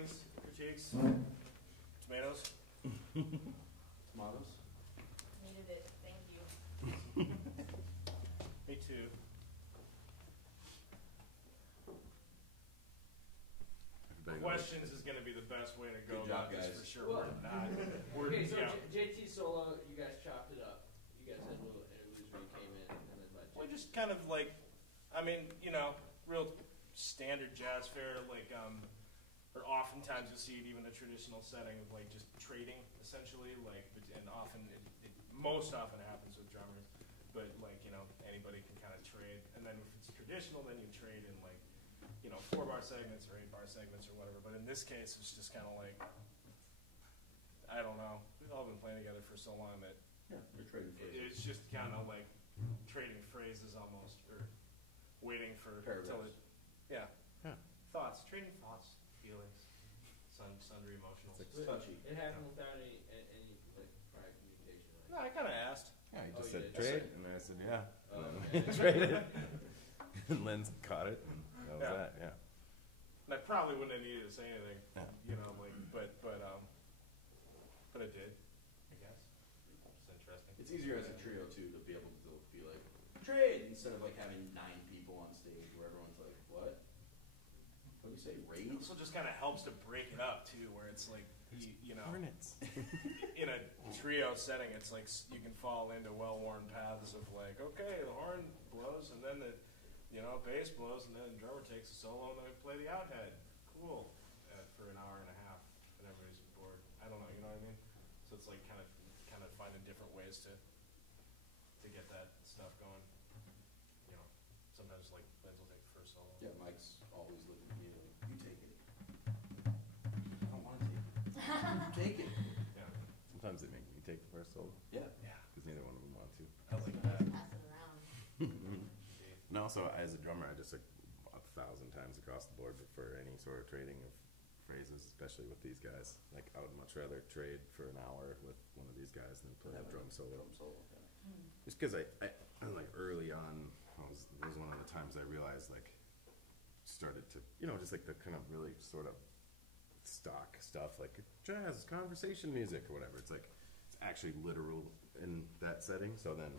feelings, critiques, tomatoes? Tomatoes? Needed it. Thank you. Me too. Questions is going to be the best way to go. Good job, about guys. this for sure. Well, Okay, so yeah. JT solo, you guys chopped it up. You guys had a little interludes where you came in, and then let Well, just kind of like, I mean, you know, real standard jazz fare, like, or oftentimes you'll see it even in a traditional setting of like just trading, essentially, like, and often, it most often happens with drummers, but like, you know, anybody can kind of trade, and then if it's traditional, then you trade in like, you know, 4-bar segments or 8-bar segments or whatever, but in this case, it's just kind of like, I don't know, we've all been playing together for so long that Yeah, you're trading phrases. it's just kind of like trading phrases almost, or waiting for till it, yeah. Thoughts, trading thoughts, feelings, sundry emotional. It's touchy. It happened without any like prior communication. No, I kind of asked. Yeah, he just you said did? trade, and I said, yeah. Oh, And okay. then traded. And Lynn's caught it, and that was Yeah. that, yeah. And I probably wouldn't have needed to say anything, Yeah. you know, like, but I did, I guess. It's interesting. It's easier as a trio, too, to be able to be like, trade, instead of like having 9 people on stage where everyone's like, what? What do you say, It raid? also just kind of helps to break it up too, where it's like, you know, Hornets. in a trio setting, it's like you can fall into well-worn paths of like, okay, the horn blows, and then the, you know, bass blows, and then the drummer takes a solo, and then we play the outhead. Cool. For an hour and a half, and everybody's bored. I don't know, you know what I mean? So it's like kind of finding different ways to get that stuff going. You know, sometimes like Linz will take the first solo. Yeah, Mike's always looking at me like, you take it. I don't want to take it. You take it. Yeah. Sometimes they make me take the first solo, Yeah. Yeah. because neither one of them want to. I like that. Pass it around. And also, as a drummer, I just like 1,000 times across the board prefer any sort of trading of phrases, especially with these guys. Like, I would much rather trade for an hour with one of these guys than play a drum solo. Drum solo, yeah. Just because I like early on, it was one of the times I realized like started to, you know, just like the kind of really sort of stock stuff like jazz, conversation music or whatever. It's like it's actually literal in that setting. So then,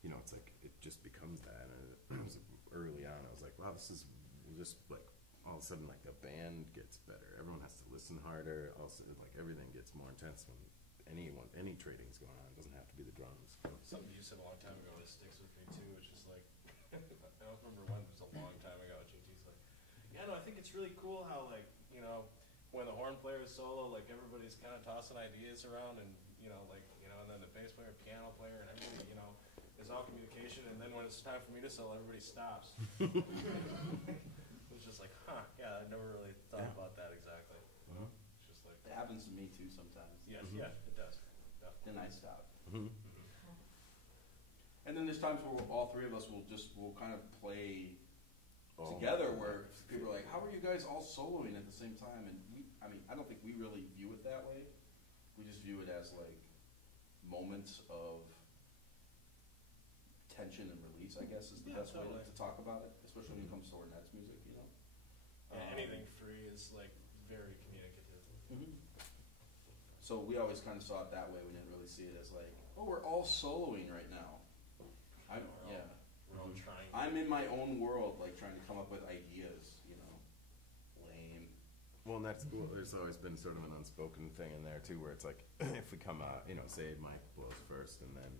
you know, it's like it just becomes that. And it was early on, I was like, wow, this is just like all of a sudden like the band gets better. Everyone has to listen harder. Also, like everything gets more intense when any trading's going on. It doesn't have to be the drums. Something you said a long time ago that sticks with me too, which is like, I don't remember when, it was a long time ago, JT's like, yeah, no, I think it's really cool how like, you know, when the horn player is solo, like everybody's kind of tossing ideas around and, you know, like, you know, and then the bass player, piano player, and everybody, you know, is all communication, and then when it's time for me to solo, everybody stops. It was just like, huh, yeah, I never really thought about that exactly. It's just like, It happens to me, too, sometimes. yes, yeah, it does. Yeah. Then I stop. Mm-hmm. And then there's times where all three of us will kind of play together where people are like, how are you guys all soloing at the same time? And I don't think we really view it that way. We just view it as like moments of tension and release, I guess, is the best way to talk about it, especially when it comes to Ornette's music, you know? Yeah, anything free is like very communicative. So we always kind of saw it that way. We didn't really see it as like, oh, we're all soloing right now. We're all trying. I'm in my own world, like trying to come up with ideas, you know. Lame. Well, and that's cool. There's always been sort of an unspoken thing in there too, where it's like if we come out, you know, say Mike blows first, and then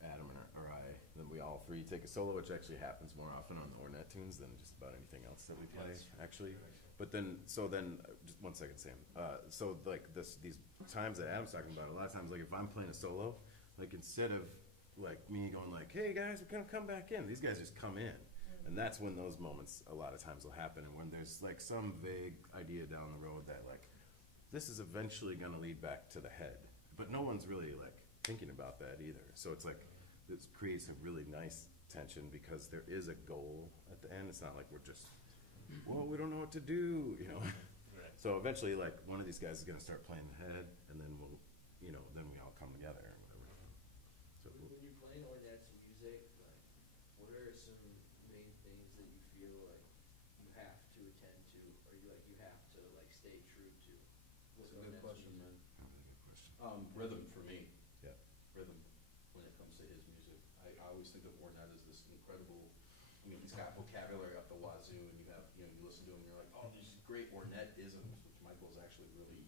Adam or I, then we all three take a solo, which actually happens more often on the Ornette tunes than just about anything else that we play, actually. But then, just 1 second, Sam. So like these times that Adam's talking about, a lot of times, like if I'm playing a solo, like instead of like me going like, hey guys, we're gonna come back in, these guys just come in. And that's when those moments a lot of times will happen, and when there's like some vague idea down the road that like this is eventually gonna lead back to the head, but no one's really like thinking about that either. So it's like this creates a really nice tension because there is a goal at the end. It's not like we're just, well, we don't know what to do, you know. Right. So eventually, like one of these guys is gonna start playing the head, and then we'll, you know, then we all come together or whatever. So When you're playing Ornette's music, like, what are some main things that you feel like you have to attend to, or you have to like That's a good question, man. Really good question. Rhythm for me. Yeah. Rhythm when it comes to his music. I always think of Ornette as this incredible. I mean, he's got vocabulary up the wazoo, and you have, you listen to him, and you're like, oh, these great Ornette isms, which Michael's actually really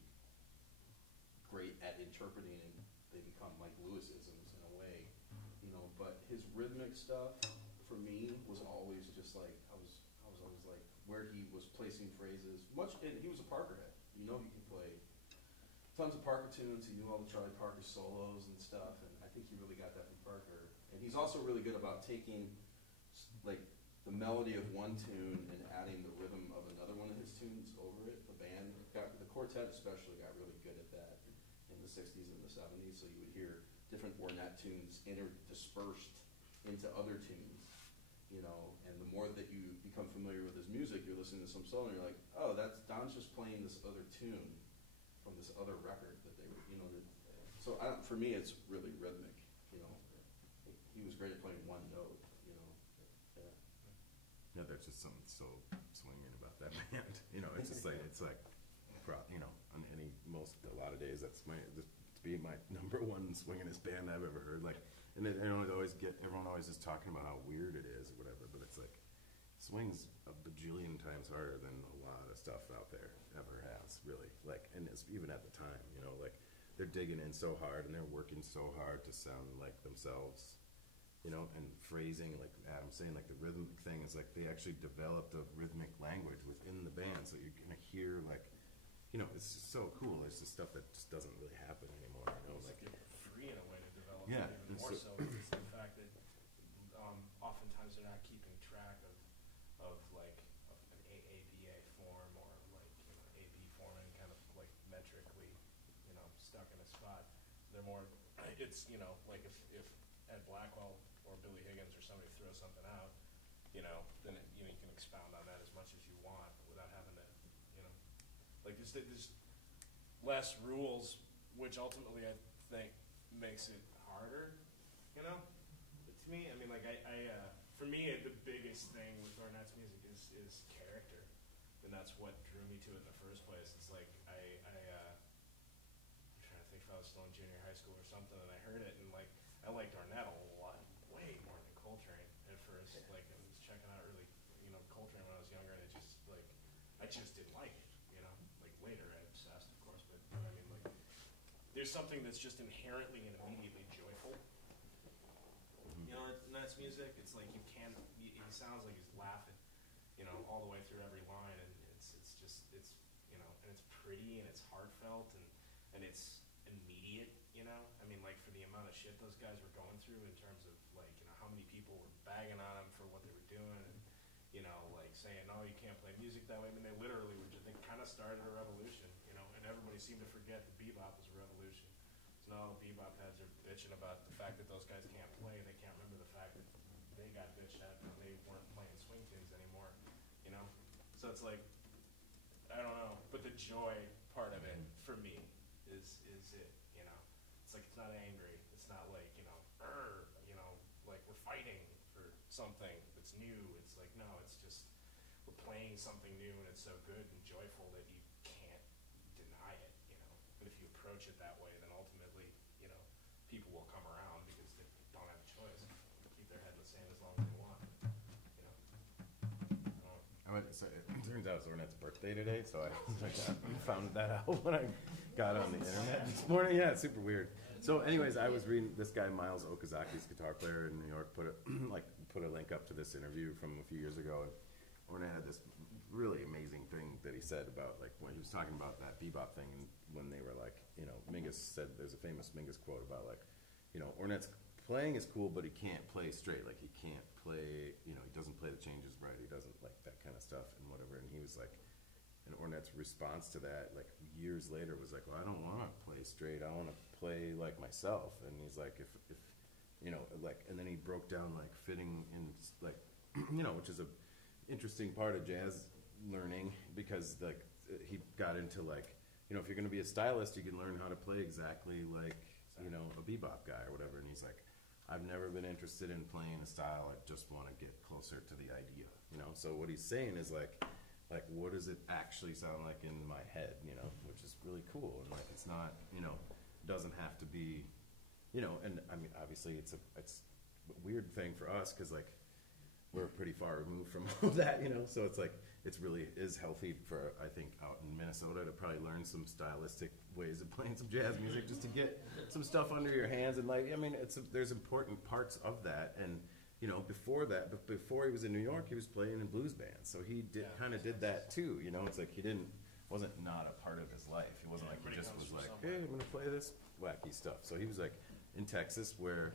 great at interpreting, and they become like Lewis isms in a way, But his rhythmic stuff for me was always just like I was always like where he was placing phrases. And he was a Parker head. He could play tons of Parker tunes. He knew all the Charlie Parker solos and stuff, and I think he really got that from Parker. And he's also really good about taking like the melody of one tune and adding the rhythm of another one of his tunes over it. The quartet especially got really good at that in the 60s and the 70s, so you would hear different Ornette tunes interspersed into other tunes, and the more that you become familiar with his music, you're listening to some solo and you're like, oh, that's Don's just playing this other tune from this other record that they were, so for me it's really rhythmic, he was great at playing one note, yeah. Yeah, there's just something so swinging about that band. It's just like on a lot of days that's to be my number one swinginest band I've ever heard. Like, and everyone always is talking about how weird it is or whatever, but it's like swings a bajillion times harder than a lot of stuff out there ever has, really. Like, and it's even at the time, like they're digging in so hard and they're working so hard to sound like themselves. And phrasing, like Adam's saying, like the rhythmic thing is like they actually developed a rhythmic language within the band, so you're gonna hear like, it's just so cool. It's just stuff that just doesn't really happen anymore. Like you're free in a way to develop yeah, it even more so. It's the fact that oftentimes they're not keeping track of like an AABA form or like AP form and kind of like metrically stuck in a spot. They're more. It's like if Ed Blackwell or Billy Higgins or somebody throws something out, then you can expound on that as much as you want without having to, like there's less rules, which ultimately I think makes it harder, But to me, I mean, like for me, the biggest thing with Ornette's music is character, and that's what drew me to it in the first place. It's like I'm trying to think if I was still in junior high school or something, and I heard it, and like I liked Ornette a lot, way more than Coltrane at first. Yeah. Like I was checking out really, Coltrane when I was younger, and it just like I just didn't like it, Like later I obsessed, of course, but I mean, like there's something that's just inherently and immediately joyful. In Ornette's music, it's like he sounds like he's laughing, all the way through every line, and it's and it's pretty and it's heartfelt and it's immediate, I mean, like for the amount of shit those guys were going through in terms of like, how many people were bagging on them for what they were doing and, like saying, no, you can't play music that way. I mean, they literally were just, they kind of started a revolution, and everybody seemed to forget that bebop was a revolution. So now the bebop heads are bitching about the fact that those guys can't play. They can't remember the fact that they got bitched at when they weren't playing swing tunes anymore, So it's like, I don't know, but the joy part of it for me is it, It's like it's not angry. It's not like like we're fighting for something that's new. It's like no, it's just we're playing something new, and it's so good and joyful that you can't deny it. But if you approach it that way, then ultimately, people will come around because they don't have a choice. Keep their head in the sand as long as they want. It turns out it's Ornette's birthday today, so I found that out when I got on the internet this morning. Yeah, it's super weird. So, anyways, I was reading this guy Miles Okazaki's guitar player in New York put a link up to this interview from a few years ago. And Ornette had this really amazing thing that he said about like when he was talking about that bebop thing, and when they were like, Mingus said there's a famous Mingus quote about like, Ornette's playing is cool, but he can't play straight. Like he can't play, he doesn't play the changes right. He doesn't like that kind of stuff and whatever. And he was like, and Ornette's response to that, like years later, was like, well, I don't want to play straight. I want to play like myself. And he's like, if like, and then he broke down like fitting in, like, which is a interesting part of jazz learning because like he got into like, if you're going to be a stylist, you can learn how to play exactly like, a bebop guy or whatever. And he's like, I've never been interested in playing a style. I just want to get closer to the idea, So what he's saying is like, like, what does it actually sound like in my head, you know, which is really cool. And like, it's not, you know, doesn't have to be, you know, and I mean, obviously it's a weird thing for us because like we're pretty far removed from all that, you know, so it's like, it's really is healthy for, I think, out in Minnesota to probably learn some stylistic ways of playing some jazz music just to get some stuff under your hands. And like, I mean, there's important parts of that. And, you know, before that, but before he was in New York, he was playing in blues bands. So he kind of did that too, you know. It's like he wasn't not a part of his life. It wasn't like he just was like, hey, I'm going to play this wacky stuff. So he was like in Texas where,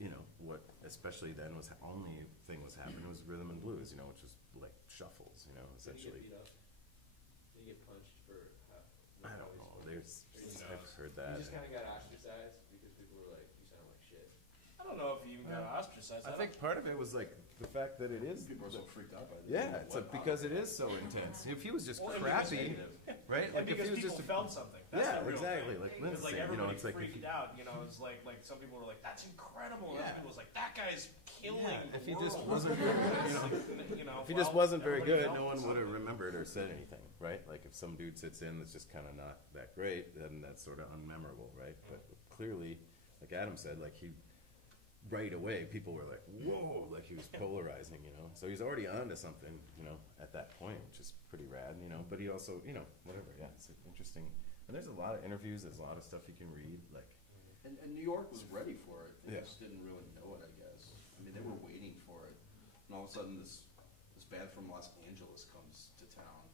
you know, what especially then was only thing was happening was rhythm and blues, you know, which was like shuffles, you know, essentially. Did he get beat up? Did he get punched for I don't know. I've heard that. He just kind of got ostracized because people were like, you sound like shit. I don't know if he even got ostracized. I think part of it was like the fact that it is. People are so freaked out by this. Yeah, it's like, because it is so intense. If he was just crappy, right? And Like if because he was people just felt something. That's yeah, the real exactly. thing. Like Because Lindsay, like you know, everybody it's like if freaked out. You know, it's like some people were like, "That's incredible." And Yeah. other people was like, "That guy's killing." yeah, if he the just world." wasn't very good, You know, if he just well, wasn't very everybody good, felt no one would have something. remembered or said anything, right? Like if some dude sits in that's just kind of not that great, then that's sort of unmemorable, right? But clearly, like Adam said, like he. Right away, people were like, "Whoa!" Like he was polarizing, you know. So he's already on to something, you know, at that point, which is pretty rad, you know. But he also, you know, whatever. Yeah, it's interesting. And there's a lot of interviews. There's a lot of stuff you can read. Like, And New York was ready for it. They Yeah. just didn't really know it, I guess. I mean, they were waiting for it. And all of a sudden, this band from Los Angeles comes to town.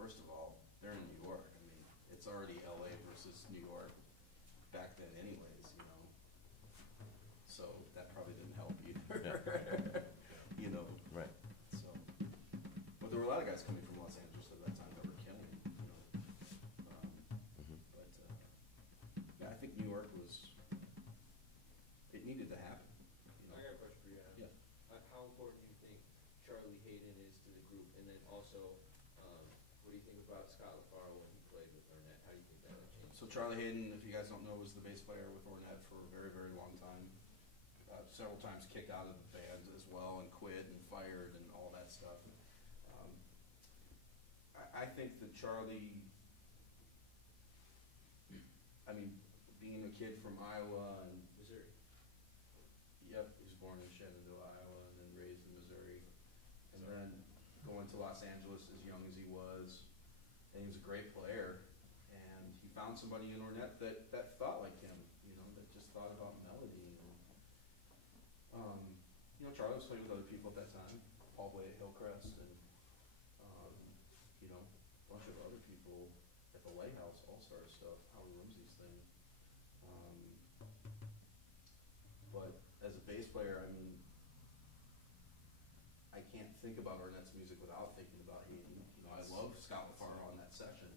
First of all, they're in New York. I mean, it's already LA versus New York back then anyways, you know. So that probably didn't help either. You know. right? So, but there were a lot of guys coming from Los Angeles at that time that were killing, you know. But yeah, I think New York it needed to happen. You know? I got a question for you, Adam. Yeah. How important do you think Charlie Haden is to the group? And then also, what do you think about Scott LaFaro when he played with Ornette? How do you think that changed? So Charlie Haden, if you guys don't know, was the bass player with Ornette for a very, very long time. Several times kicked out of the band as well and quit and fired and all that stuff. I think that Charlie, I mean, being a kid from Iowa and Missouri. yep, he was born in Shenandoah, Iowa, and then raised in Missouri. And then going to Los Angeles as young as he was, and he was a great player. And he found somebody in Ornette that thought like him, you know, that just thought about melody. And, you know, Charlie was playing with other people at that time, Paul Blay at Hillcrest, and, you know, a bunch of other people at the Lighthouse, All-Star stuff, Howard Rumsey's thing. But as a bass player, I mean, I can't think about Ornette's music without thinking about Haden. You know, I love Scott LaFaro on that session,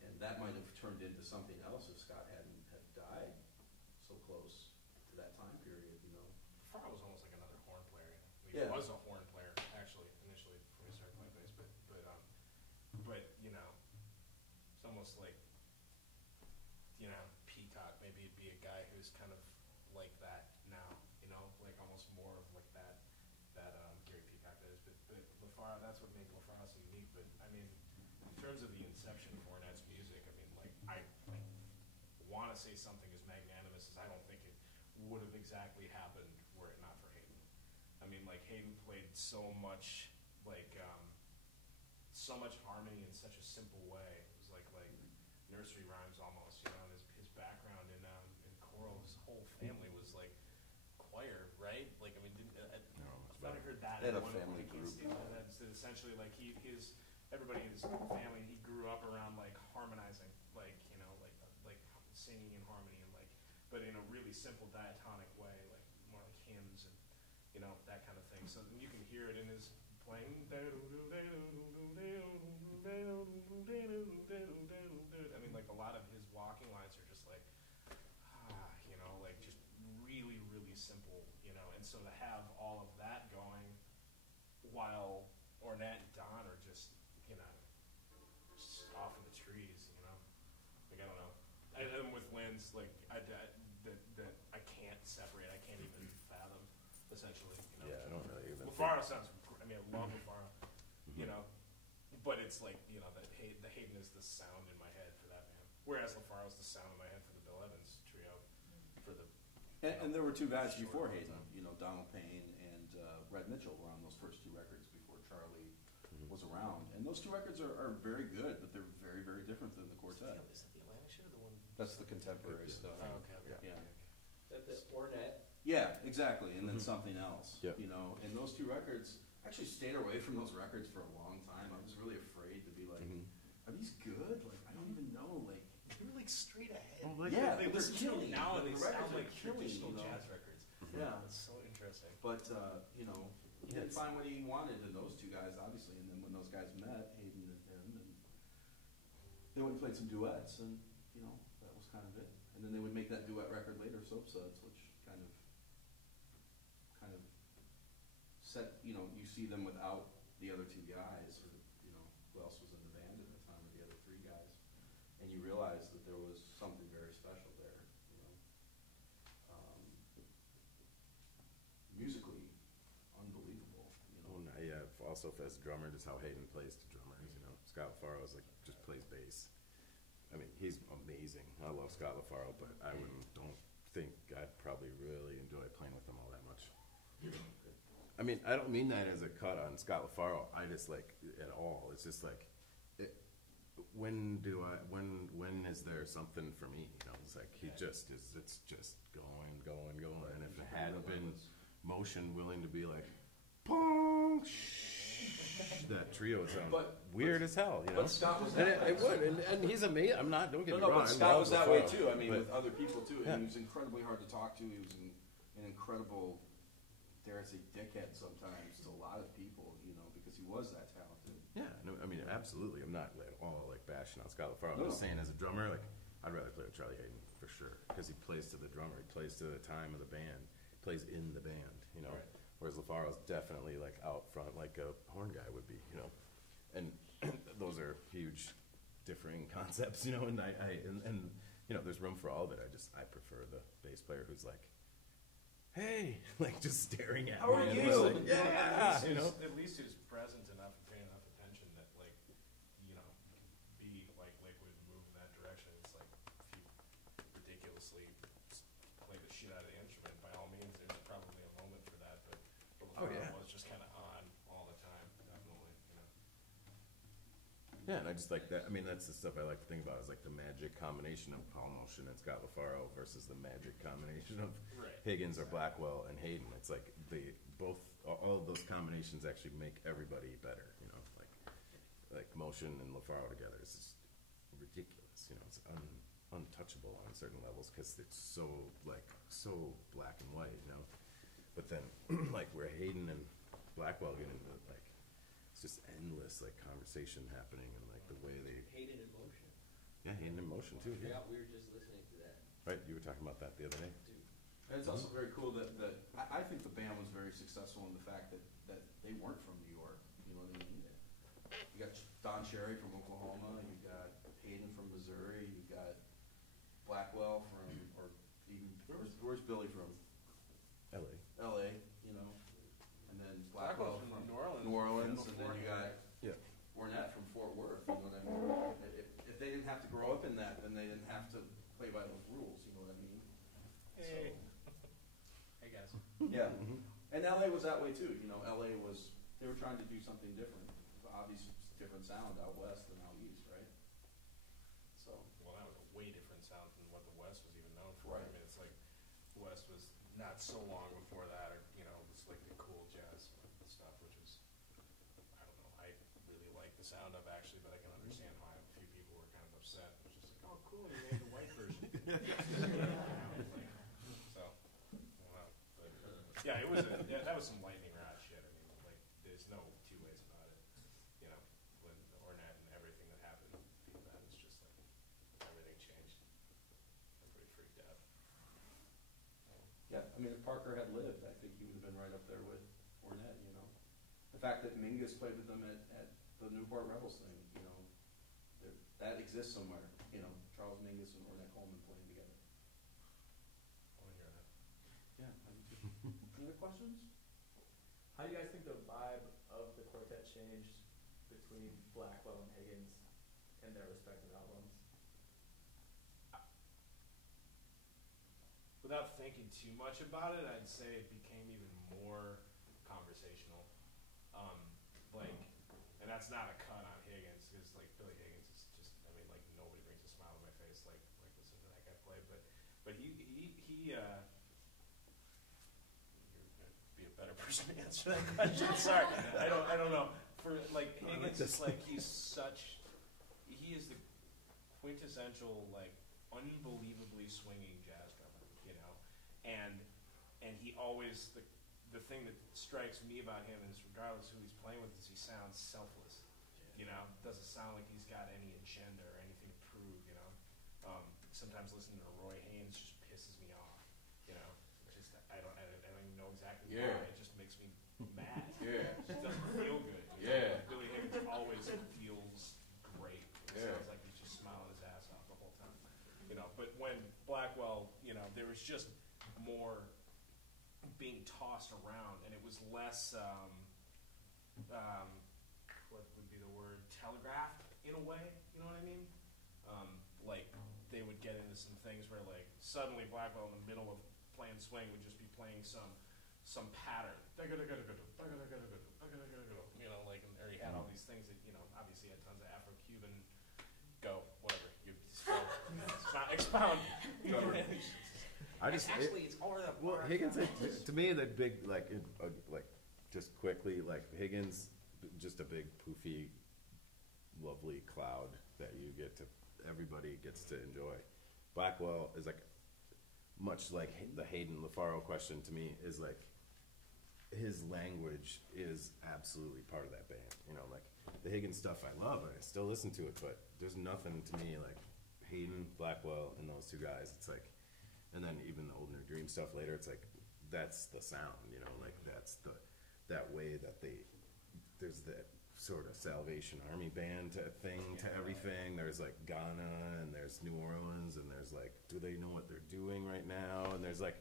and that might have turned into something else if Scott hadn't have died so close to that time period, you know. Farrell was almost like another horn player. He Yeah. was a horn player actually initially before he started playing bass, but you know, it's almost like, you know, Peacock. Maybe it'd be a guy who's kind of like that now. You know, like almost more of like that Gary Peacock that is. But LaFaro, that's what made LaFaro so unique. But I mean, in terms of the inception of Ornette's music, I mean, like I want to say something as magnanimous as I don't think it would have exactly happened were it not for Haden. I mean, like Haden played so much, like so much harmony in such a simple way. It was like nursery rhymes almost, you know. And his background in choral, his whole family was like choir, right? Like I mean, I thought I heard that. They had at a one family point. group. That's essentially like everybody in his family. He grew up around like harmonizing, like you know, like singing in harmony and like, but in a really simple diatonic way, like more like hymns and you know that kind of thing. So you can hear it in his playing. I mean, like a lot of his walking lines are just like, you know, like just really, really simple, you know. And so to have all of that going while Ornette and Don are just, you know, just off in the trees, you know. Like I don't know. And with Lynn's, like that I can't separate. I can't even fathom. Essentially, you know. Yeah, I don't really even. LaFaro sounds. I mean, I love LaFaro. You know, but it's like, you know, the Haden is the sound in my head for that band, whereas LaFaro's the sound in my head for the Bill Evans trio. For the And there were two guys before Hayden, you know, Donald Payne and Red Mitchell were on those first two records before Charlie was around. And those two records are very good, but they're very, very different than the quartet. Is that the Atlantic shit or the one? That's the contemporary stuff. Oh, okay. Yeah. Is that the Ornette? Yeah, exactly, and then something else. Yep. You know, and those two records, I actually stayed away from those records for a long time. I was really afraid to be like, are these good? Like, I don't even know. Like, They were like straight ahead. Oh, like, yeah, They but they're listen to them killing. now and The they records sound are like killing, traditional you know? jazz records. Yeah. It's so interesting. But you know, he Yeah, didn't find what he wanted in those two guys, obviously. And then when those guys met, Hayden and him, and they went and played some duets, and you know, that was kind of it. And then they would make that duet record later, Soap Suds, which kind of set, you know, you see them without the other two guys, or you know, who else was in the band at the time, or the other three guys, and you realize that there was something very special there, you know. Musically, unbelievable, you know. Oh, no, yeah. Also, as a drummer, just how Hayden plays to drummers. You know, Scott LaFaro is like just plays bass. I mean, he's amazing. I love Scott LaFaro, but I don't think I'd probably really enjoy playing with him all that much. I mean, I don't mean that as a cut on Scott LaFaro. I just like at all. It's just like, when is there something for me? You know, it's like he just is. It's just going. And if it hadn't been Motion willing to be like, pong, that trio would sound weird as hell. You know, But Scott was and that way. it would, and he's amazing. I'm not. Don't get me No, wrong. but I Scott love was that way LaFaro, too. I mean, but- with other people too. Yeah. And he was incredibly hard to talk to. He was an incredible, dare I say, dickhead sometimes to a lot of people. You know, because he was that talented. Yeah, no, I mean, absolutely. I'm not like all like bashing on Scott LaFaro. I'm No. just saying, as a drummer, like I'd rather play with Charlie Haden for sure because he plays to the drummer. He plays to the time of the band. Plays in the band. You know. Right. Whereas LaFaro's definitely like out front, like a horn guy would be. You know, and those are huge, differing concepts. You know, and and you know, there's room for all of it. I prefer the bass player who's like, hey, like just staring at How me. are and you? it's like, At yeah, least you know. At least he was present enough and paying enough attention that, like, you know, be like Liquid and move in that direction. It's like if you ridiculously play the shit out of the instrument, by all means, there's probably a moment for that. But Oh, LaFaro yeah. was just kind of on all the time, definitely. You know. Yeah, and I just like that. I mean, that's the stuff I like to think about is like the magic combination of Paul Motion and Scott LaFaro versus the magic combination of Right. Higgins or Blackwell and Hayden. It's like all of those combinations actually make everybody better. You know, like Motion and LaFaro together is just ridiculous. You know, it's untouchable on certain levels because it's so black and white. You know, but then like where Hayden and Blackwell get into like. It's just endless like conversation happening and like the way they Hated in Motion. yeah Hayden in Motion too Yeah, yeah we were just listening to that. right you were talking about that the other day Dude, And it's also very cool that I think the band was very successful in the fact that they weren't from New York. You know what I mean? You got Don Cherry from Oklahoma. You got Hayden from Missouri. You got Blackwell from, or even where's Billy from? LA L.A. You know, and then Blackwell Blackwell from New Orleans. and then you got yeah Ornette from Fort Worth. You know what I mean? If they didn't have to grow up in that, then they didn't have to play by those rules. You know what I mean? Hey. Hey guys. Yeah, and LA was that way too. You know, LA was, they were trying to do something different. Obviously, different sound out west than out east, right? So, Well, that was a way different sound than what the West was even known for. Right. I mean, it's like the West was not so long before that, or you know, it was like the cool jazz stuff, which was I don't know. I really like the sound of actually, but I can understand why a few people were kind of upset. It was just like, oh, cool, you made the white version. So, wow. But yeah, that was some lightning rod shit. I mean, like, there's no two ways about it. You know, when Ornette and everything that happened before that, it's just like everything changed. I'm pretty freaked out. yeah, I mean, if Parker had lived, I think he would have been right up there with Ornette, you know. The fact that Mingus played with them at the Newport Rebels thing, you know, that exists somewhere, you know, Charles Mingus and Ornette Coleman playing together. I want to hear that. Yeah, I do too. Any other questions? How do you guys think the vibe of the quartet changed between Blackwell and Higgins and their respective albums? Without thinking too much about it, I'd say it became even more conversational. Like, and that's not a cut on Higgins, because like Billy Higgins is just, I mean, like nobody brings a smile to my face like listening to that guy play. But he you're gonna be a better person to answer that question. Sorry, I don't know. For like Higgins, it's like he is the quintessential like unbelievably swinging jazz drummer, you know, and he always the thing that strikes me about him is regardless who he's playing with is he sounds selfless, you know, doesn't sound like he's got any agenda or anything to prove, you know. Sometimes listening to Roy Haynes just pisses me off, you know. Just I don't even know exactly why. It just makes me mad. Yeah. It just doesn't feel good. Yeah. Billy Higgins always feels great. It sounds like he's just smiling his ass off the whole time. You know, but when Blackwell, you know, there was just more being tossed around, and it was less, what would be the word, telegraphed in a way, you know what I mean? Like, they would get into some things where, like, suddenly Blackwell in the middle of playing swing would just be playing some pattern. You know, like, or he had all these things that, you know, obviously had tons of Afro-Cuban, whatever, you expound. It's all that. Well, Higgins, to me, that big, like just quickly, like Higgins, just a big poofy, lovely cloud that everybody gets to enjoy. Blackwell is like, much like the Haden LaFaro question to me, is like, his language is absolutely part of that band. You know, like the Higgins stuff I love, and I still listen to it, but there's nothing to me like Haden, Blackwell, and those two guys. It's like, and then even the Old New Dream stuff later, it's like, that's the sound, you know, like that's that way that there's that sort of Salvation Army band thing to everything. There's like Ghana, and there's New Orleans, and there's like, do they know what they're doing right now? And there's like,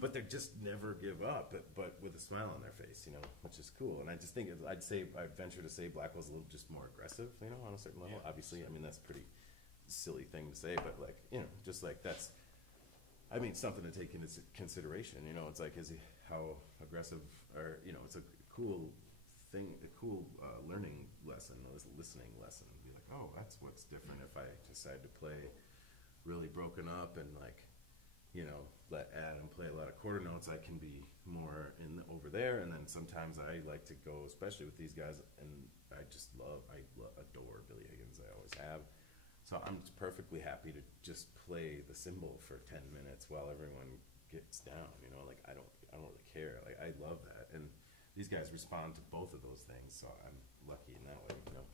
but they just never give up, but with a smile on their face, you know, which is cool. And I just think, I'd venture to say Blackwell's a little just more aggressive, you know, on a certain level. Yeah. Obviously, I mean, that's a pretty silly thing to say, but like, you know, just like that's, I mean, something to take into consideration, you know. It's like, how aggressive, or, you know, it's a cool thing, a cool learning lesson, a listening lesson. Be like, oh, that's what's different if I decide to play really broken up and like, you know, let Adam play a lot of quarter notes. I can be more over there, and then sometimes I like to go, especially with these guys, and I adore Billy Higgins. I always have. So I'm perfectly happy to just play the cymbal for 10 minutes while everyone gets down. You know, like I don't really care. Like I love that, and these guys respond to both of those things. So I'm lucky in that way, you know.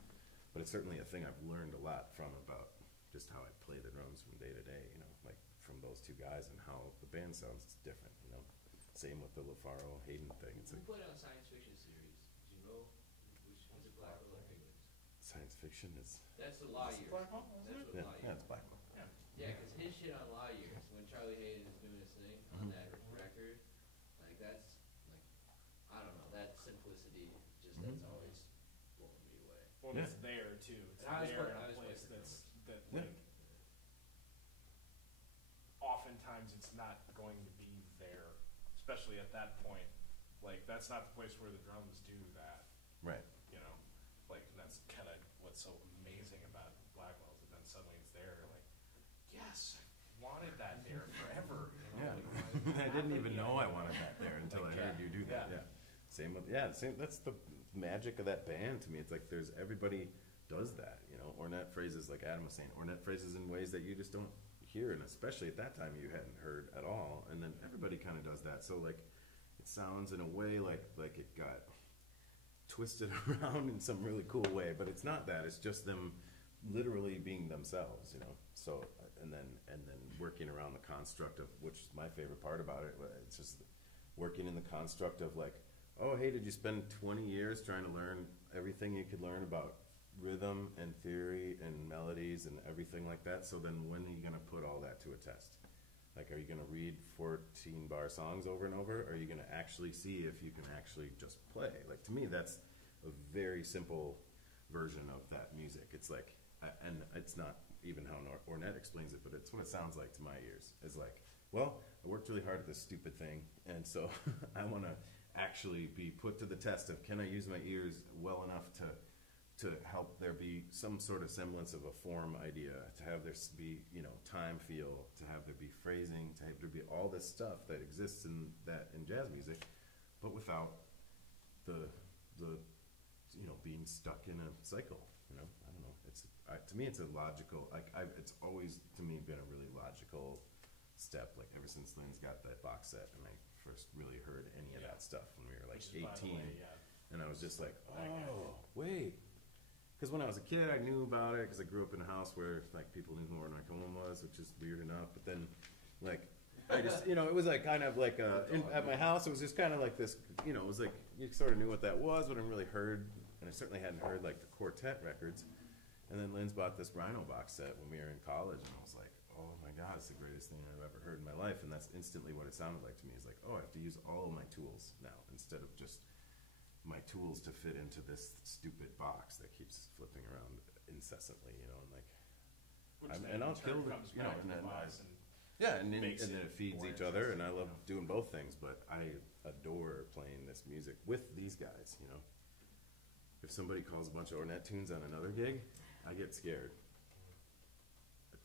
But it's certainly a thing I've learned a lot from, about just how I play the drums from day to day. You know, like from those two guys, and how the band sounds different. You know, same with the LaFaro Haden thing. It's Who like, played on science fiction series? Do you know which was it, Blackwell or Higgins? science fiction is. That's the law years. Blackwell, That's what Yeah, law yeah, years. it's Blackwell. Yeah, because his shit on law years, when Charlie Haden is doing his thing on that record, like that's like, I don't know, that simplicity just that's always blown me away. Well, Yeah. it's there too. It's And I was there playing- in I a was place playing that Yeah. like, oftentimes it's not going to be there, especially at that point. Like, that's not the place where the drums do that, Right. you know? Like, and that's kind of what's so amazing about Blackwell, is that then suddenly it's there, like, yes, I wanted that there forever, you know? Yeah. Like, why did it I didn't happen even yet? know I wanted that there until Like, I heard yeah, you do that. yeah. Yeah. Same with that's the magic of that band to me. It's like everybody does that, you know. Ornette phrases, like Adam was saying, Ornette phrases in ways that you just don't hear, and especially at that time you hadn't heard at all. And then everybody kind of does that. So like, it sounds in a way like it got twisted around in some really cool way, but it's not that. It's just them literally being themselves, you know. So and then working around the construct of, which is my favorite part about it. It's just working in the construct of like, oh, hey, did you spend 20 years trying to learn everything you could learn about rhythm and theory and melodies and everything like that? So then when are you going to put all that to a test? Like, are you going to read 14-bar songs over and over? Or are you going to actually see if you can actually just play? Like, to me, that's a very simple version of that music. It's like, and it's not even how Ornette explains it, but it's what it sounds like to my ears. It's like, well, I worked really hard at this stupid thing, and so I want to actually be put to the test of, can I use my ears well enough to help there be some sort of semblance of a form idea, to have there be, you know, time feel, to have there be phrasing, to have there be all this stuff that exists in jazz music, but without the you know, being stuck in a cycle. You know, I don't know. It's to me, it's a logical. Like it's always to me been a really logical step. Like ever since Lynn's got that box set, and I first really heard any of that stuff when we were like 18, and I was just like, oh wait. Because when I was a kid, I knew about it because I grew up in a house where like people knew who Ornette Coleman was, which is weird enough. But then, like, I just, you know, it was like kind of like at my house, it was just kind of like this, you know, it was like you sort of knew what that was, but I really heard, and I certainly hadn't heard like the quartet records. And then Lynn's bought this Rhino box set when we were in college, and I was like, oh my God, it's the greatest thing I've ever heard in my life. And that's instantly what it sounded like to me. It's like, oh, I have to use all of my tools now instead of just my tools to fit into this stupid box that keeps flipping around incessantly, you know, and like, and I'll kill the, you know, and then and then it feeds each other, and I love doing both things, but I adore playing this music with these guys, you know. If somebody calls a bunch of Ornette tunes on another gig, I get scared.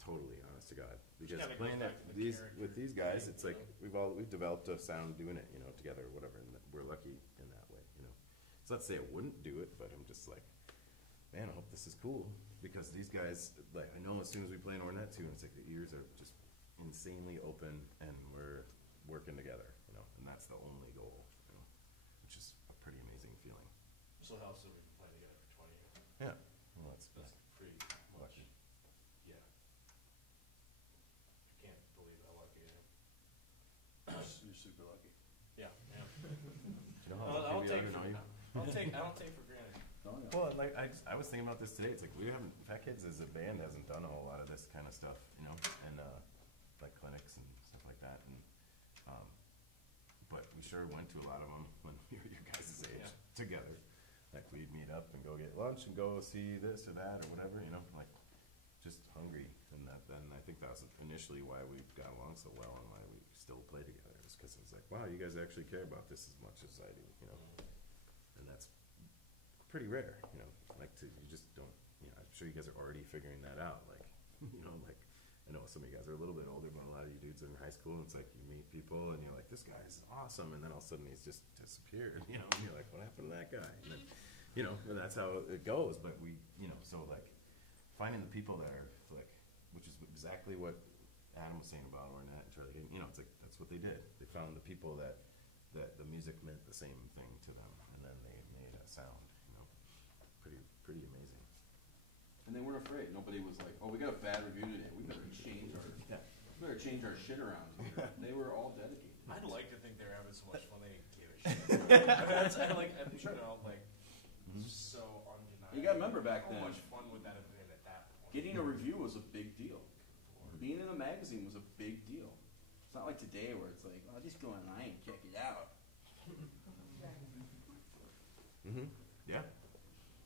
Totally, honest to God, because playing that with these guys, it's like we've developed a sound doing it, you know, together or whatever, and we're lucky in that way, you know. So let's say I wouldn't do it, but I'm just like, man, I hope this is cool, because these guys, like, I know as soon as we play an Ornette tune, it's like the ears are just insanely open, and we're working together, you know, and that's the only goal, you know, which is a pretty amazing feeling. So it helps that we've been playing together for 20 years. Yeah, well, that's pretty much. lucky. Yeah. I can't believe how lucky I am. You're super lucky. Yeah, yeah. Do you know how I'll lucky we take are to know you? I don't take for granted. Oh, yeah. Well, like I was thinking about this today. It's like we haven't, Fat Kids as a band hasn't done a whole lot of this kind of stuff, you know, and like clinics and stuff like that. And but we sure went to a lot of them when we were your guys' age together. Like we'd meet up and go get lunch and go see this or that or whatever, you know, like just hungry. And then I think that was initially why we got along so well and why we still play together, is because it's like, wow, you guys actually care about this as much as I do, you know. And that's pretty rare, you know. Like you just don't, you know. I'm sure you guys are already figuring that out. Like, you know, like I know some of you guys are a little bit older, but a lot of you dudes are in high school, and it's like you meet people and you're like, this guy's awesome, and then all of a sudden he's just disappeared, you know. And you're like, what happened to that guy? And then, you know, and that's how it goes. But we, you know, so like finding the people that are like, which is exactly what Adam was saying about Ornette and Charlie Haden. You know, it's like that's what they did. They found the people that the music meant the same thing to them, and then they made a sound. You know, pretty amazing. And they weren't afraid. Nobody was like, "Oh, we got a bad review today. We better change our shit around." They were all dedicated. I'd like to think they're having so much fun they gave a shit. I'm sure, you know, like so undeniable. You got to remember back then, how much fun would that have been at that point? getting a review was a big deal. Being in a magazine was a big deal. It's not like today where it's like, "Oh, just go online and check it out." Yeah.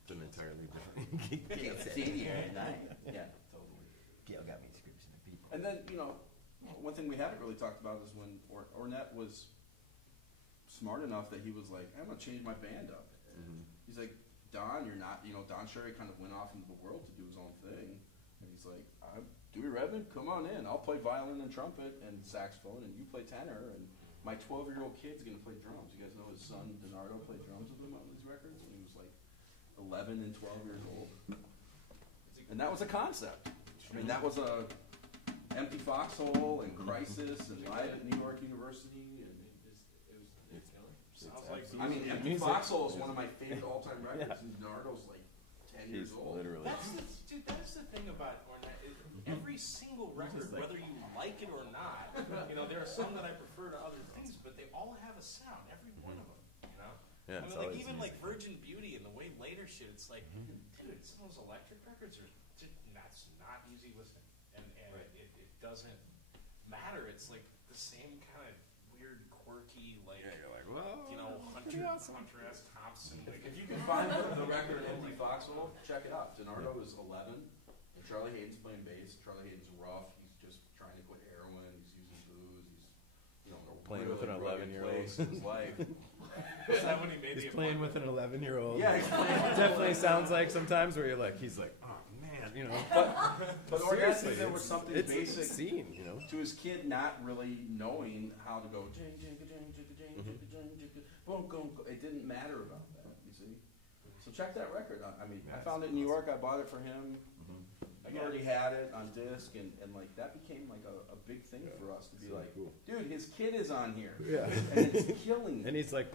It's an entirely different. Can't sit here at night. Yeah, totally. Gail got me description of people. And then, you know, one thing we haven't really talked about is when Ornette was smart enough that he was like, I'm going to change my band up. He's like, Don, you're not, you know, Don Sherry kind of went off into the world to do his own thing. And he's like, Dewey Redmond, come on in. I'll play violin and trumpet and saxophone, and you play tenor, and my 12-year-old kid's going to play drums. You guys know his son, Donardo, played drums with him on these records when he was like 11 and 12 years old. And that was a concept. I mean, that was a Empty Foxhole and Crisis and Live at New York University. And Sounds like I mean, Empty Foxhole is one of my favorite all-time records, and Donardo's like 10 years old. Literally. That's the thing about Ornette. Every single record, whether you like it or not, you know, there are some that I prefer to other things, but they all have a sound. Every one of them, you know. Yeah, I mean, like even like Virgin Beauty and the way later shit. It's like, dude, some of those electric records are that's not easy listening, and it doesn't matter. It's like the same kind of weird, quirky, like, Yeah, you're like, well, you know, 100 be awesome. Contrast Thompson. Like, If you can find the record Empty Foxhole, check it out. DiNardo is 11, and Charlie Haden's playing bass. Charlie Haden's rough. He's just trying to quit heroin. He's using booze. He's, in a Playing with really an rugged 11-year-old. place in his life. is that when he made He's the playing with an 11-year-old. Yeah, he's playing with Definitely sounds like sometimes where you're like, he's like, oh man, you know. But Ornette Seriously, said there was something it's basic a scene, you know. to his kid not really knowing how to go jing jing jing jing jing jing jing jing boom boom. It didn't matter about that, you see. So check that record out. I mean, I found it in New York. I bought it for him. He already had it on disc, and like that became like a big thing for us to be like, cool. dude, his kid is on here, Yeah. and it's killing. And me. he's like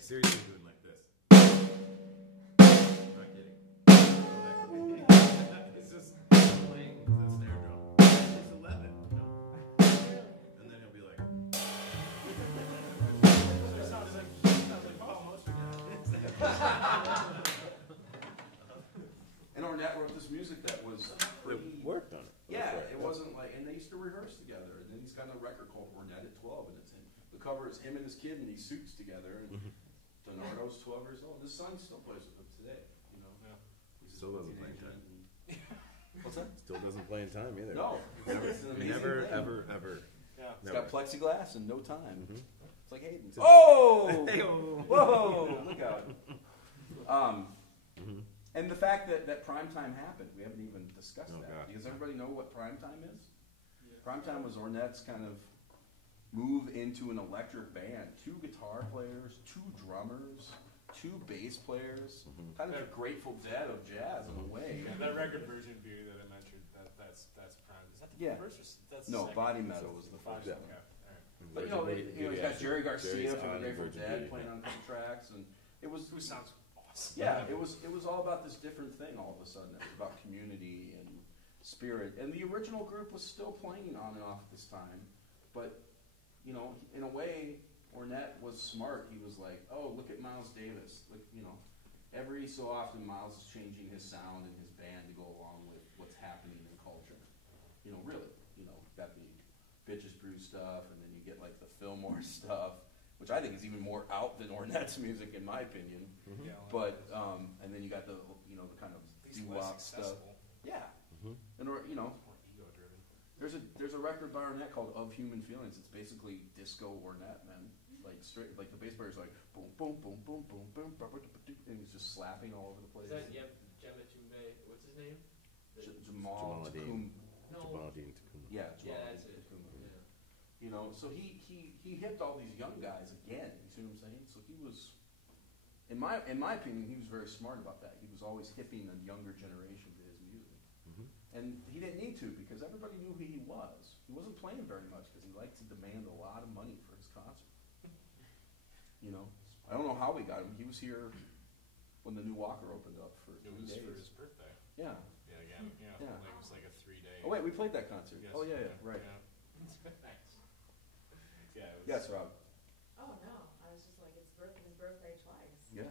seriously doing like this. I'm not kidding. He's just playing the snare drum. He's 11, you know. And then he'll be like, It sounds like Paul Moser. And Ornette wrote this music that was pretty. it worked on it. Yeah, it wasn't like, and they used to rehearse together. And then he's got a record called Ornette at 12, and it's him. The cover is him and his kid in these suits together. And DiNardo's 12 years old. His son still plays with him today. You know, Yeah. he's Still doesn't play teenager time. and- What's that? Still doesn't play in time either. No, it's an amazing Never, thing. ever. Yeah. It's got plexiglass and no time. Mhm. It's like Hayden. It's a- Oh! Hey-o. Whoa! Look out. And the fact that prime time happened, we haven't even discussed Oh, that. God. Because everybody know what prime time is? Prime time was Ornette's kind of move into an electric band. 2 guitar players, 2 drummers, 2 bass players. Kind of the Grateful Dead of jazz in a way. Yeah, that record version beauty that I mentioned, that's prime. Is that the Yeah. first or that's No, the second? Body Metal was the Body first Metal, one. okay. All right. But he's got Jerry Garcia from the Grateful Dead playing on some tracks, and it was Who sounds awesome. yeah, it was all about this different thing. All of a sudden, it was about community and spirit, and the original group was still playing on and off at this time. But in a way, Ornette was smart. He was like, "Oh, look at Miles Davis. Look, every so often Miles is changing his sound and his band to go along with what's happening in culture. Really, got the Bitches Brew stuff, and then you get like the Fillmore stuff." Which I think is even more out than Ornette's music, in my opinion. Yeah, But and then you got the the kind of at least less doo-wop stuff. accessible, Yeah, Mhm. and more ego driven. there's a record by Ornette called "Of Human Feelings." It's basically disco Ornette, man. Like straight, like the bass player's like boom, boom, boom, boom, boom, boom, and he's just slapping all over the place. Is that Gemma Tumbe? What's his name? Jamal Jamaluddin. Tacum. No. Jamaluddin Tacum. Yeah, Yeah, Jamal that's it. Tacum. Yeah. So he hipped all these young guys again. You see what I'm saying? So he was, in my opinion, he was very smart about that. He was always hipping a younger generation to his music, and he didn't need to because everybody knew who he was. He wasn't playing very much because he liked to demand a lot of money for his concert. I don't know how we got him. He was here when the new Walker opened up for It 3 was days. for his birthday. Yeah. Yeah, again, yeah. Yeah. Like, it was like a 3-day. Oh wait, we played that concert. Yes, Oh yeah, right. Yeah. Thanks. Yeah. It was, Yes, Rob. Oh, no, I was just like, it's his birthday twice, Yeah.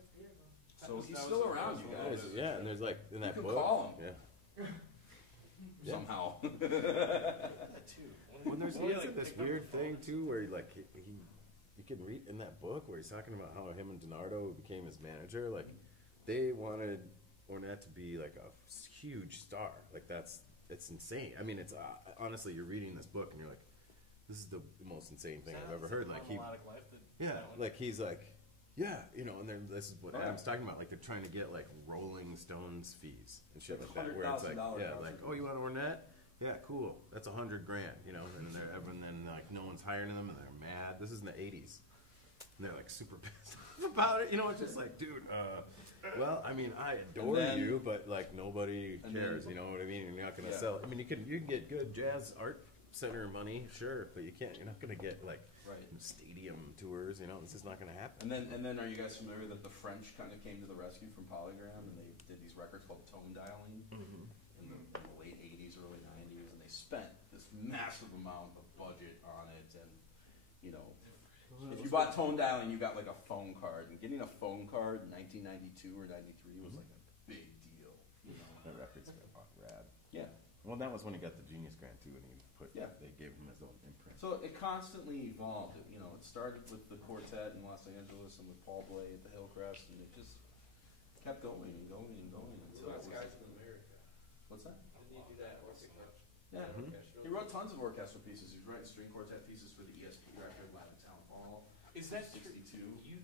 it's beautiful. So he's that was still the- around, that you was guys. the- Yeah, and there's like in that You book. could call him. Yeah. Yeah. Somehow. that too. Well, there's Only, also like, this picked up weird the thing phone. too, where you can read in that book where he's talking about how him and DiNardo became his manager. Like, they wanted Ornette to be like a huge star. Like it's insane. I mean, it's honestly, you're reading this book and you're like, this is the most insane thing I've ever heard. Like Melodic Life, yeah, that one. like he's like, yeah, and then this is what Oh, yeah. Adam's talking about. Like they're trying to get like Rolling Stones fees and shit That's like that. Where it's like, $100,000 yeah, concert. like, oh, you want Ornette? Yeah, cool. That's $100,000, and then like no one's hiring them, and they're mad. This is in the '80s, and they're like super pissed off about it. It's just like, dude. Well, I mean, I adore then- you, but like nobody and cares. then- You know what I mean? You're not gonna Yeah. sell. I mean, you can get good jazz art center money, sure, but you're not gonna get like Right. stadium tours. This is not gonna happen. And then are you guys familiar that the French kind of came to the rescue from Polygram and they did these records called Tone Dialing in the late 80s, early 90s, and they spent this massive amount of budget on it. And, if you bought Tone Dialing, you got like a phone card. And getting a phone card in 1992 or 93 was like a big deal. That record's rad. Yeah. Well, that was when he got the Genius Grant too, and he Yeah. they gave him his own imprint. So it constantly evolved. It started with the quartet in Los Angeles and with Paul Bley at the Hillcrest, and it just kept going and going and going until it Last was. guys in America. What's that? Didn't he do that orchestra? Yeah. Mhm. He wrote tons of orchestral pieces. He was writing string quartet pieces for the ESP record, Live at Town Hall. Is that true? 62. You'd be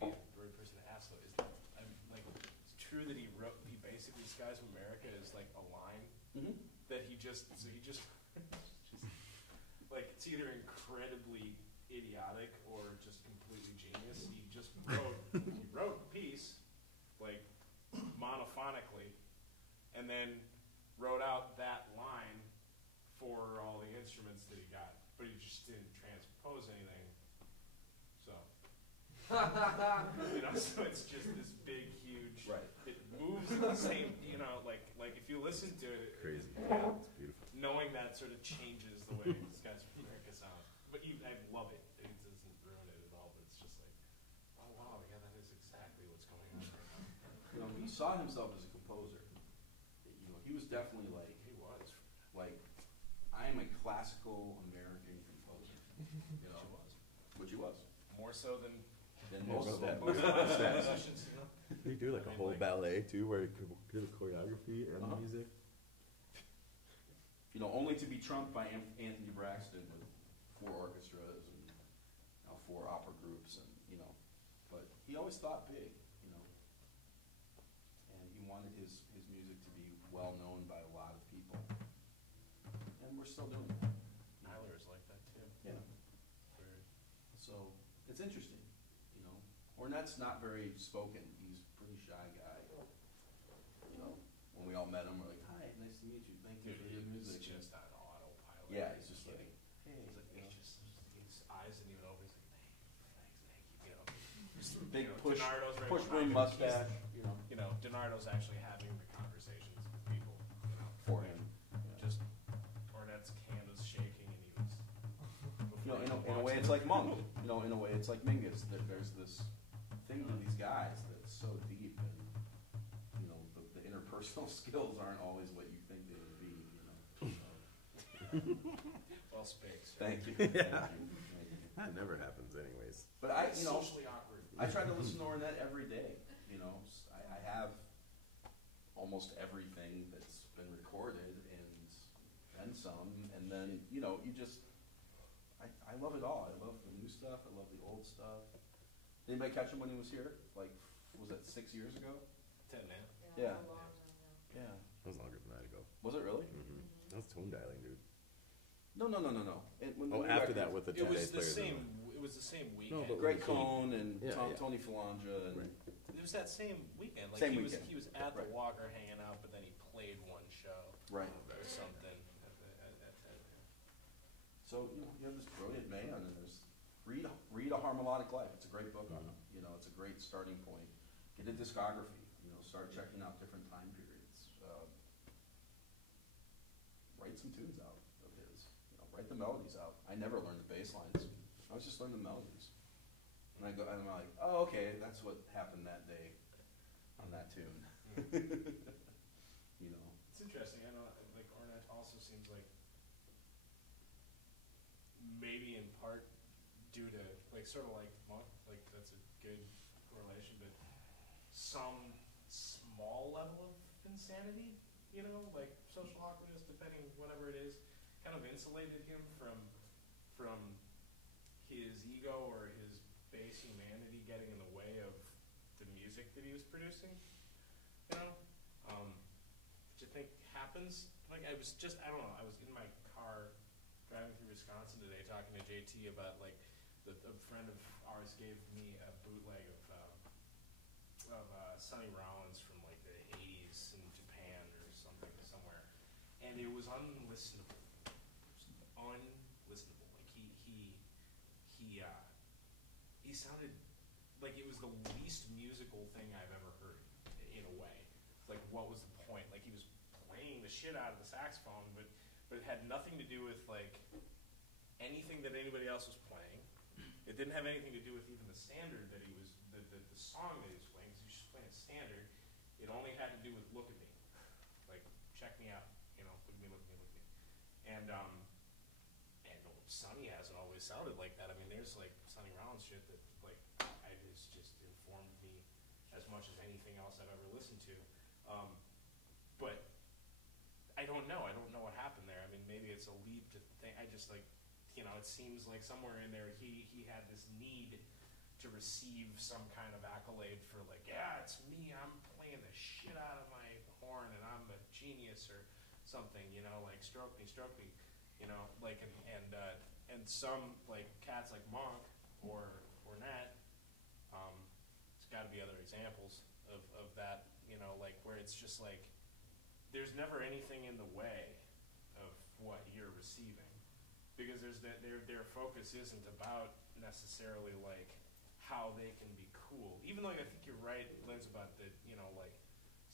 a weird person to ask though. Is that like it's true that he basically Skies of America is like a line Mm-hmm. that he just just like it's either incredibly idiotic or just completely genius. He just wrote a piece like monophonically, and then wrote out that line for all the instruments that he got, but he just didn't transpose anything. So, so it's just this big, huge. Right. It moves in the same, like if you listen to it, Crazy. yeah, It's beautiful. knowing that sort of changes the way this guy's America sounds. But I love it. It doesn't ruin it at all. But it's just like, oh wow, yeah, that is exactly what's going on right now. He saw himself as a composer. He was definitely like, He was. I am a classical American composer. She was. Which he was. More so than Most of them. most musicians, You do like I a mean, whole like- ballet too, where you could do the choreography and Uh-huh. the music. Only to be trumped by Anthony Braxton with 4 orchestras and 4 opera groups, and but he always thought big, and he wanted his music to be well known by a lot of people, and we're still doing that. Tyler is like that too. Yeah. Weird. So it's interesting, Ornette's not very spoken. He's a pretty shy guy. When we all met him, we're like, "Hi, nice to meet you. Thank you Dude, for he your was music." just on autopilot. Yeah, he's just like, "Hey," He's like, his eyes didn't even open. He's like, thank you. Just, big DiNardo's right push behind brim him. mustache, DiNardo's actually having the conversations with people. for him. Just Ornette's hand was shaking, and he was. In a way, it's like Monk. In a way, it's like Mingus. That there's this thing with these guys that's so deep, and the interpersonal skills aren't always what you think they would be. Well spoken. Thank you. Yeah. Thank you. That never happens anyways. But I, Socially awkward. I try to listen to Ornette every day. I have almost everything that's been recorded and then some, and then you just. I love it all. I love the new stuff. I love the old stuff. Did anybody catch him when he was here? Was that 6 years ago? 10 now. Yeah. A long time now. Yeah. That was longer than that ago. Was it really? Mm-hmm. That was tone dialing, dude. No. When Oh, the new after record- that with the 10 It was days the players. same. It was the same weekend. but- Greg Cohn and Yeah, yeah. Tony Falanja and Right. It was that same weekend. Like Same he weekend. was at the Right. Walker hanging out, but then he played one show right. or something. So you have this brilliant man, and read A Harmonic Life. It's a great book on him. It's a great starting point. Get a discography. Start checking out different time periods. Write some tunes out of his. Write the melodies out. I never learned the bass lines. I was just learning the melodies. And I'm like, oh, okay, that's what happened that day on that tune. It's interesting. I know, like Ornette also seems like maybe in part due to sort of like Monk, that's a good correlation, but some small level of insanity, like social awkwardness, depending whatever it is, kind of insulated him from his ego or his base humanity getting in the way of the music that he was producing, which I think happens. I don't know, I was in my car driving through Wisconsin today talking to JT about a friend of ours gave me a bootleg of Sonny Rollins from the 80s in Japan or somewhere, and it was unlistenable. He sounded like it was the least musical thing I've ever heard, in a way. What was the point? He was playing the shit out of the saxophone, but it had nothing to do with anything that anybody else was playing. It didn't have anything to do with even the standard that he was, the song that he was playing, because he was just playing standard. It only had to do with look at me. Check me out. Look at me. And Sonny hasn't always sounded like that. I mean, there's like Sonny Rollins shit that like just informed me as much as anything else I've ever listened to. But I don't know. I don't know what happened there. I mean, maybe it's a leap to think. I just like, you know, it seems like somewhere in there he had this need to receive some kind of accolade for like, yeah, it's me. I'm playing the shit out of my horn and I'm a genius or something. You know, like stroke me. You know, like and some like cats like Monk or Ornette. There's got to be other examples of that. You know, like where it's just like there's never anything in the way of what you're receiving, because their focus isn't about necessarily like how they can be cool. Even though I think you're right, Lynn's, about the, you know, like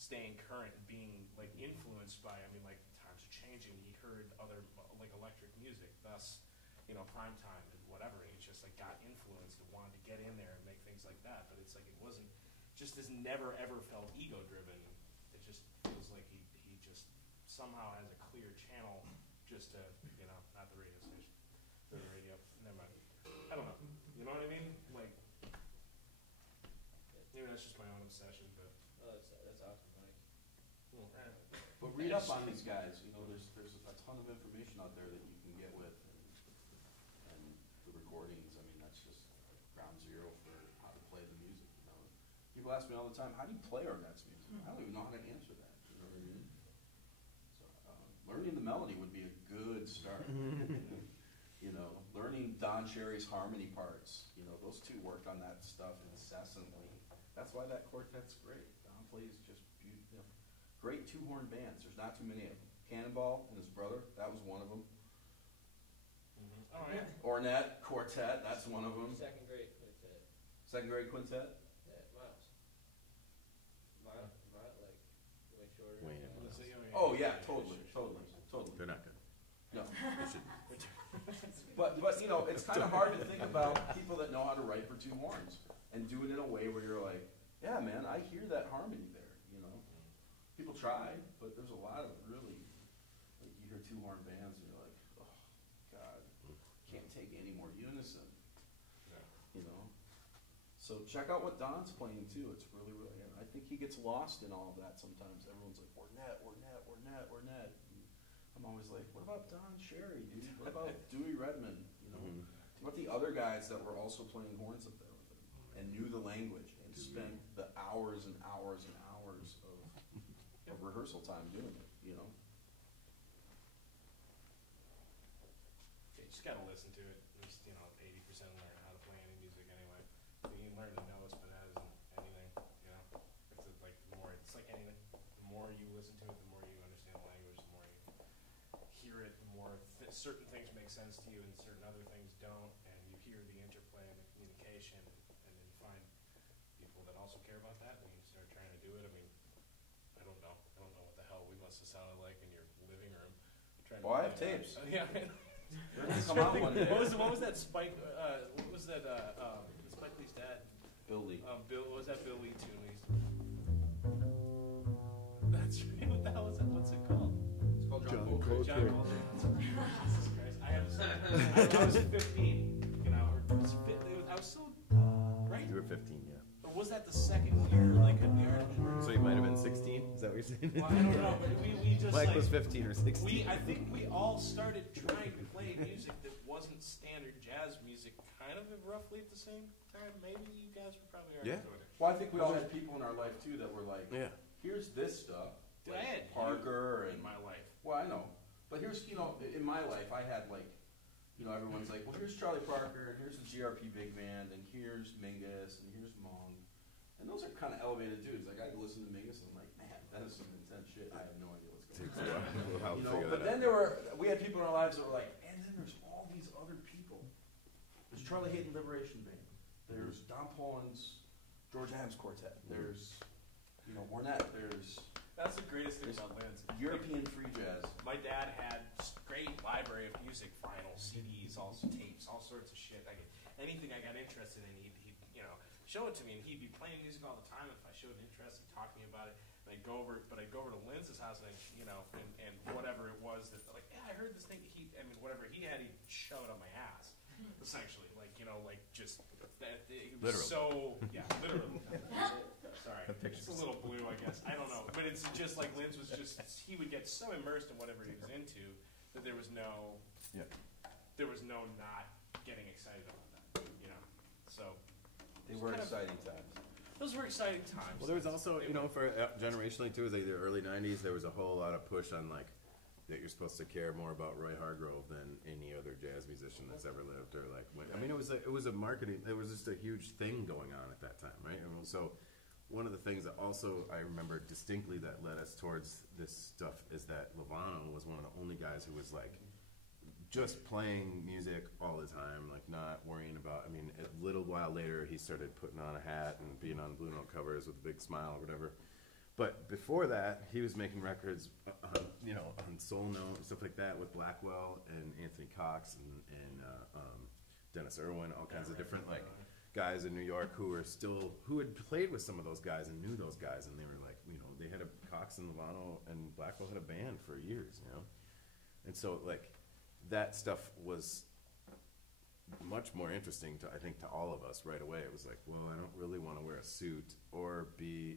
staying current and being like influenced by, I mean, like times are changing. He heard other like electric music, thus, you know, prime time and whatever. And he just like got influenced and wanted to get in there and make things like that. But it's like it wasn't, just has never ever felt ego driven. It just feels like he just somehow has a clear channel just to, you know, not the radio station, the radio. Never mind. I don't know. You know what I mean? Like, maybe that's just my own obsession, but. Oh, that's awesome, Mike. But read up on these guys. You know, there's a ton of information out there that you can get with, and the recordings. I mean, that's just ground zero for how to play the music. You know, people ask me all the time, "How do you play Ornette's music?" I don't even know how to answer that. You know what I mean? So, learning the melody would be a good start. You know, learning Don Cherry's harmony parts. You know, those two worked on that stuff incessantly. That's why that quartet's great. Don plays just beautiful. Great two-horn bands. There's not too many of them. Cannonball and his brother, that was one of them. Mm-hmm. Oh, yeah. Ornette, quartet, that's one of them. Second grade quintet. Second grade quintet? Yeah, Miles. Miles, like shorter. Wayne and Let's Miles. see, Oh yeah, totally. They're not good. No. They should. But you know, it's kind of hard to think about people that know how to write for two horns and do it in a way where you're like, yeah, man, I hear that harmony there. You know, people try, but there's a lot of really, like you hear two horn bands and you're like, oh God, can't take any more unison. You know, so check out what Don's playing too. It's really, I think he gets lost in all of that sometimes. Everyone's like, Ornette. I'm always like, what about Don Cherry, dude? What about Dewey Redman? You know, what about the other guys that were also playing horns up there with him and knew the language and spent the hours and hours and hours of rehearsal time doing it? You know. You just gotta listen to it. At least, you know, 80% learn how to play any music anyway. You can learn the notes, but that isn't anything. You know, it's like it's like anything. The more you listen to it, the more you understand the language. The more you hear it, the more certain things make sense to you, and certain other things don't. And you hear the interplay and the communication, and then you find people that also care about that, and you start trying to do it. I mean, I don't know what the hell we must have sounded like in your living room. Trying Well, I to have tapes. Yeah. They're gonna come out one day. What was that Spike? What was that? Spike Lee's dad. Bill Lee. What was that Bill Lee tune? That's right. What the hell is that? What's it called? It's called John Coltrane. John Coltrane. Jesus Christ! I was 15. You know, I was so right. You were 15, yeah. Or was that the second year? Like we already. So you might have been 16? Is that what you're saying? Well, I don't know. But we just Mike like, was 15 or 16. I think we all started trying to play music that wasn't standard jazz music, kind of roughly at the same time. Maybe you guys were probably already doing it. Well, I think we all had people in our life too that were like, Yeah. here's this stuff. Dude, I had Parker in and my life. Well, I know. But here's, you know, in my life, I had like, you know, everyone's like, well, here's Charlie Parker, and here's the GRP Big Band, and here's Mingus, and here's Mong. And those are kind of elevated dudes. Like, I listen to Mingus, and I'm like, man, that is some intense shit. I have no idea what's going on. You know, but then we had people in our lives that were like, and then there's all these other people. There's Charlie Haden Liberation Band. There's Don Poland's George Adams Quartet. There's, you know, Ornette. There's... That's the greatest thing about Linz. European free jazz. My dad had just great library of music, vinyl, CDs, all tapes, all sorts of shit. Anything I got interested in, he'd you know show it to me, and he'd be playing music all the time. If I showed interest, he'd talk to me about it. And I'd go over to Linz's house, and you know, and whatever it was that like, yeah, I heard this thing. Whatever he had, he'd shove it up my ass, essentially. Like, you know, like just that. It was Literally. so, yeah, literally. Sorry, The picture's it's a little blue, I guess. I don't know, but it's just like Linz was just. He would get so immersed in whatever he was into that there was no not getting excited about that. You know, so They were exciting times. those were exciting times. Well, there was also, you know, for generationally too, the early '90s, there was a whole lot of push on like that you're supposed to care more about Roy Hargrove than any other jazz musician that's ever lived, or like, I mean, it was a marketing. It was just a huge thing going on at that time, right? And so, one of the things that also I remember distinctly that led us towards this stuff is that Lovano was one of the only guys who was like just playing music all the time, like not worrying about. I mean, a little while later, he started putting on a hat and being on Blue Note covers with a big smile or whatever. But before that, he was making records, you know, on Soul Note and stuff like that with Blackwell and Anthony Cox and Dennis Irwin, all kinds of different like guys in New York who had played with some of those guys and knew those guys, and they were like, you know, they had Cox and Lovano and Blackwell had a band for years, you know, and so like that stuff was much more interesting to, I think, to all of us right away. It was like, well, I don't really want to wear a suit or be,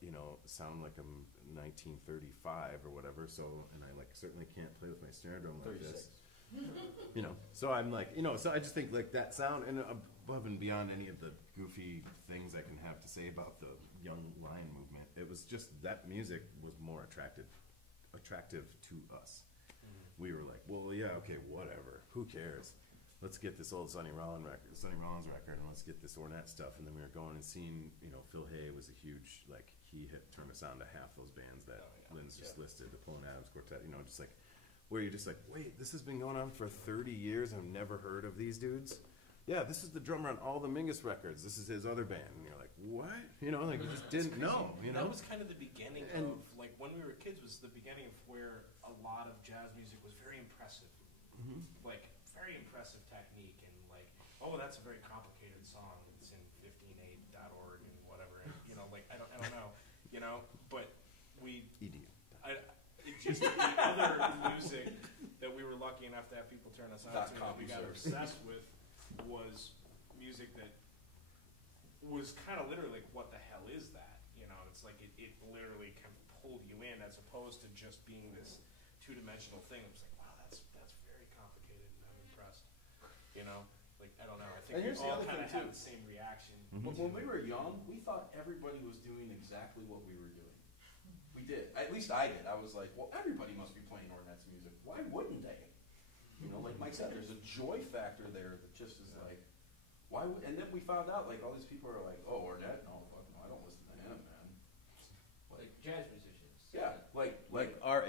you know, sound like I'm 1935 or whatever. So, and I like certainly can't play with my snare drum like 36. this, you know. So I'm like, you know, so I just think like that sound, and above and beyond any of the goofy things I can have to say about the young lion movement, it was just that music was more attractive to us. We were like, well, yeah, okay, whatever, who cares? Let's get this old Sonny Rollins record, and let's get this Ornette stuff. And then we were going and seeing, you know, Phil Hay was a huge, like, he had turned us on to half those bands that Lynn's just listed, the Pullen Adams Quartet, you know, just like, where you're just like, wait, this has been going on for 30 years, I've never heard of these dudes? Yeah, this is the drummer on all the Mingus records, this is his other band. And you're like, what? You know, like, you just didn't know, you know? That was kind of the beginning of, like, when we were kids was the beginning of where a lot of jazz music was very impressive. Like, very impressive technique, and like, oh, that's a very complicated song. It's in 15.8.org and whatever. And, you know, like, I don't know, you know. But it just the other music that we were lucky enough to have people turn us on to, that we got obsessed with, was music that was kind of literally like, what the hell is that? You know, it's like it literally kind of pulled you in, as opposed to just being this two-dimensional thing. It was like, wow, that's very complicated, and I'm impressed. You know, like, I don't know. I think we all kind of had the same reaction. But when we were young, we thought everybody was doing exactly what we were doing. We did. At least I did. I was like, well, everybody must be playing Ornette's music. Why wouldn't they? You know, like Mike said, there's a joy factor there that just is like, why would? And then we found out, like, all these people are like, oh, Ornette? No, fuck no, I don't listen to him, man. Like jazz musicians. Yeah, like our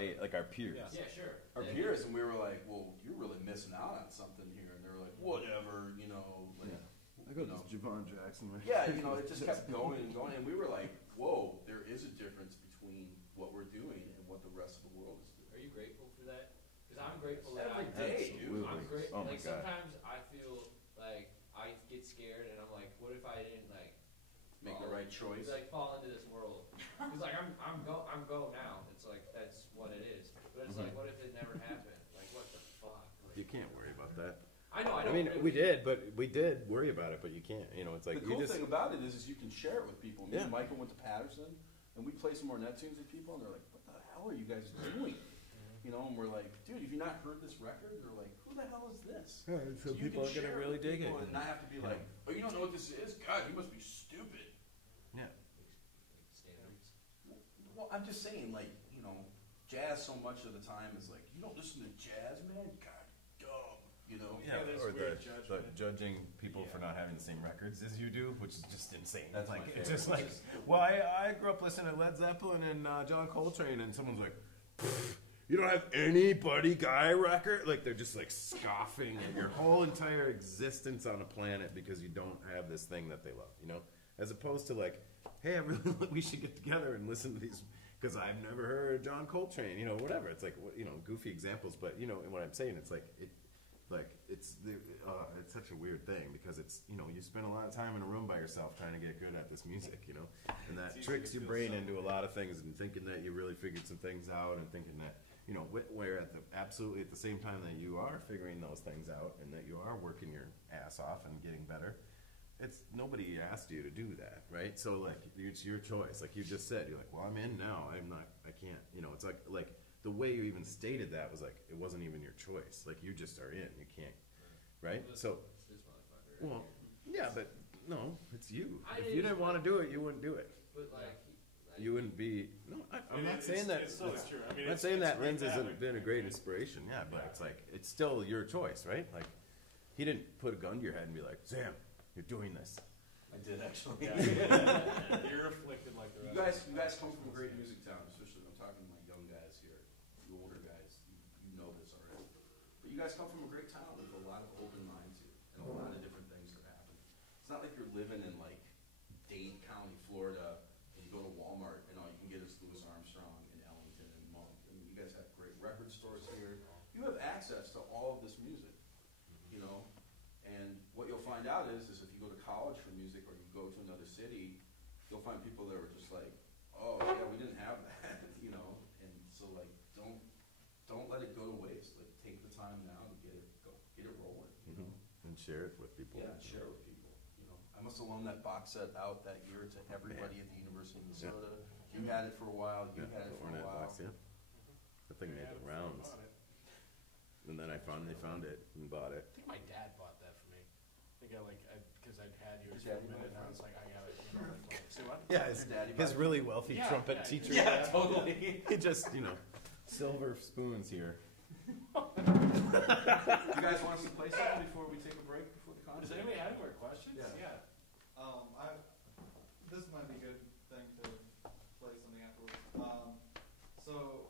peers. Yeah, sure. our peers, and we were like, well, you're really missing out on something here. And they were like, whatever, you know. Like, I go to this Javon Jackson. Right? yeah, you know, it just kept going and going. And we were like, whoa, there is a difference between what we're doing and what the rest of the world is doing. Are you grateful for that? Because I'm grateful that Every day, dude. I'm grateful. Oh my like God. sometimes I feel like I get scared, and I'm like, what if I didn't like Make the right choice. like fall into this world? Because like I'm go now. It's like that's what it is. But it's like, what if it never happened? Like, what the fuck? Like, You can't worry about that. I know. I mean, we did worry about it, but you can't. You know, it's like The cool thing about it is you can share it with people. Me and Michael went to Patterson, and we played some Ornette tunes with people, and they're like, what the hell are you guys doing? You know, and we're like, dude, have you not heard this record? They're like, who the hell is this? Yeah, so you people can are gonna share really with dig it. people and not have to be like, oh, you don't know what this is? God, you must be stupid. Yeah. standards. Well, I'm just saying, like, you know, jazz so much of the time is like, you don't listen to jazz, man? God, dumb. You know? Yeah, there's or weird the judgment. judging people for not having the same records as you do, which is just insane. That's like my it's favorite. just like, well, I grew up listening to Led Zeppelin and John Coltrane, and someone's like, you don't have any Buddy Guy record? Like, they're just like scoffing at your whole entire existence on a planet because you don't have this thing that they love, you know? As opposed to like, hey, we should get together and listen to these, because I've never heard John Coltrane, you know, whatever. It's like, you know, goofy examples, but you know what I'm saying. It's like it's such a weird thing, because it's, you know, you spend a lot of time in a room by yourself trying to get good at this music, you know, and that It's easy tricks to your feel brain something. into a lot of things, and thinking that you really figured some things out, and thinking that, you know, where absolutely at the same time that you are figuring those things out and that you are working your ass off and getting better, it's nobody asked you to do that, right? So like it's your choice. Like you just said, you're like, well, I'm in now. I can't. You know, it's like the way you even stated that was like it wasn't even your choice. Like you just are in. You can't, right? So, This motherfucker. well, yeah, but no, it's you. I If you didn't want to do it, you wouldn't do it. But like, You wouldn't be. No, I'm not saying that. It's totally true. I mean, I'm not it's- saying it's that great Lynn's to have hasn't been a great inspiration. Yeah, but it's like it's still your choice, right? Like he didn't put a gun to your head and be like, "Sam, you're doing this." I did actually. You're afflicted like the You rest. guys come from a great music town, especially I'm talking to my young guys here. You older guys, you know this already. But you guys come from a great town with a lot of open minds here and a lot of different things that happen. It's not like you're living in like Dade County, Florida, and you go to Walmart and all you can get is Louis Armstrong and Ellington and Monk. I mean, you guys have great record stores here. You have access to all of this music, you know. And what you'll find out is if you go to college for music or you go to another city, you'll find people that are just like, oh yeah, we didn't have that, you know. And so like, don't let it go to waste. Like, take the time now to get it rolling, you know. And share it with people. Yeah, share with people. You know, I must have loaned that box set out that year to everybody at the University of Minnesota. You had it for a while. You had it for a Ornette while. box, yeah. The thing made the rounds. And then I finally found it and bought it. I think my dad bought that for me. I think because I'd had yours Your for a daddy minute, and I bought it? was like, I got it. You know, like, say what? Yeah, Your daddy his bought it? really wealthy Yeah, trumpet yeah, teacher. Yeah, totally. He just, you know, silver spoons here. You guys want us to play something before we take a break before the concert? Does anybody have any more questions? Yeah. This might be a good thing to play something afterwards. So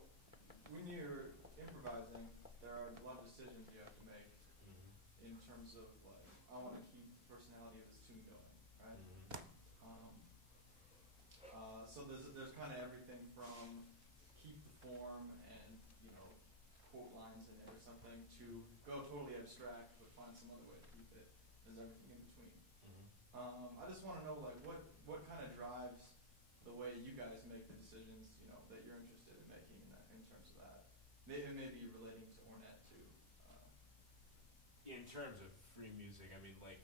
when you're improvising, there are a lot of decisions you have to make in terms of like, I want to keep the personality of this tune going, right? So there's kind of everything from keep the form and, you know, quote lines in it or something to go totally abstract but find some other way to keep it. There's everything in between. I just want to know, like, what kind of drives the way you guys make the decisions, you know, that you're interested in making in terms of that. Maybe relating to Ornette too. In terms of free music, I mean, like,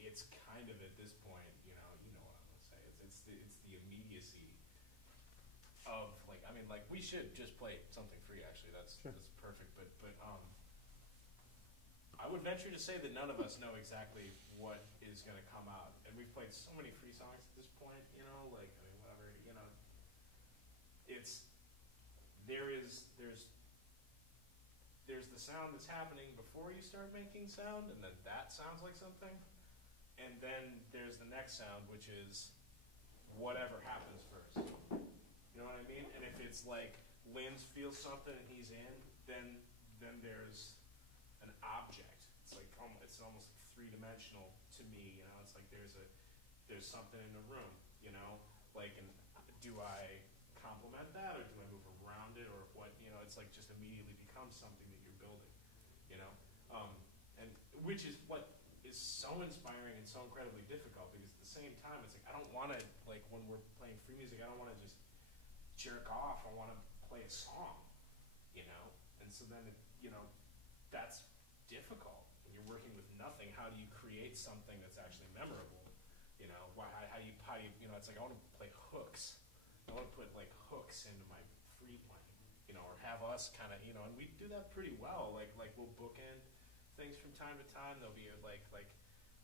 it's kind of at this point, you know what I'm gonna say. It's the immediacy of like, I mean, like, we should just play something free. Actually, that's perfect. But I would venture to say that none of us know exactly what is going to come out, and we've played so many free songs at this point. You know, like, I mean, whatever. You know, there's the sound that's happening before you start making sound, and then that sounds like something, and then there's the next sound, which is whatever happens first. You know what I mean? And if it's like Lynn's feels something and he's in, then there's an object. It's almost three-dimensional to me. You know, it's like there's something in the room. You know, like, and do I complement that, or do I move around it, or what? You know, it's like just immediately becomes something that you're building. You know, and which is what is so inspiring and so incredibly difficult, because at the same time, it's like I don't want to, like, when we're playing free music, I don't want to just jerk off. I want to play a song. You know, and so then that's difficult when you're working with nothing. How do you create something that's actually memorable? You know, how do you it's like I want to play hooks. I want to put like hooks into my free playing, you know, or have us kind of, you know, and we do that pretty well. Like we'll bookend things from time to time. There'll be like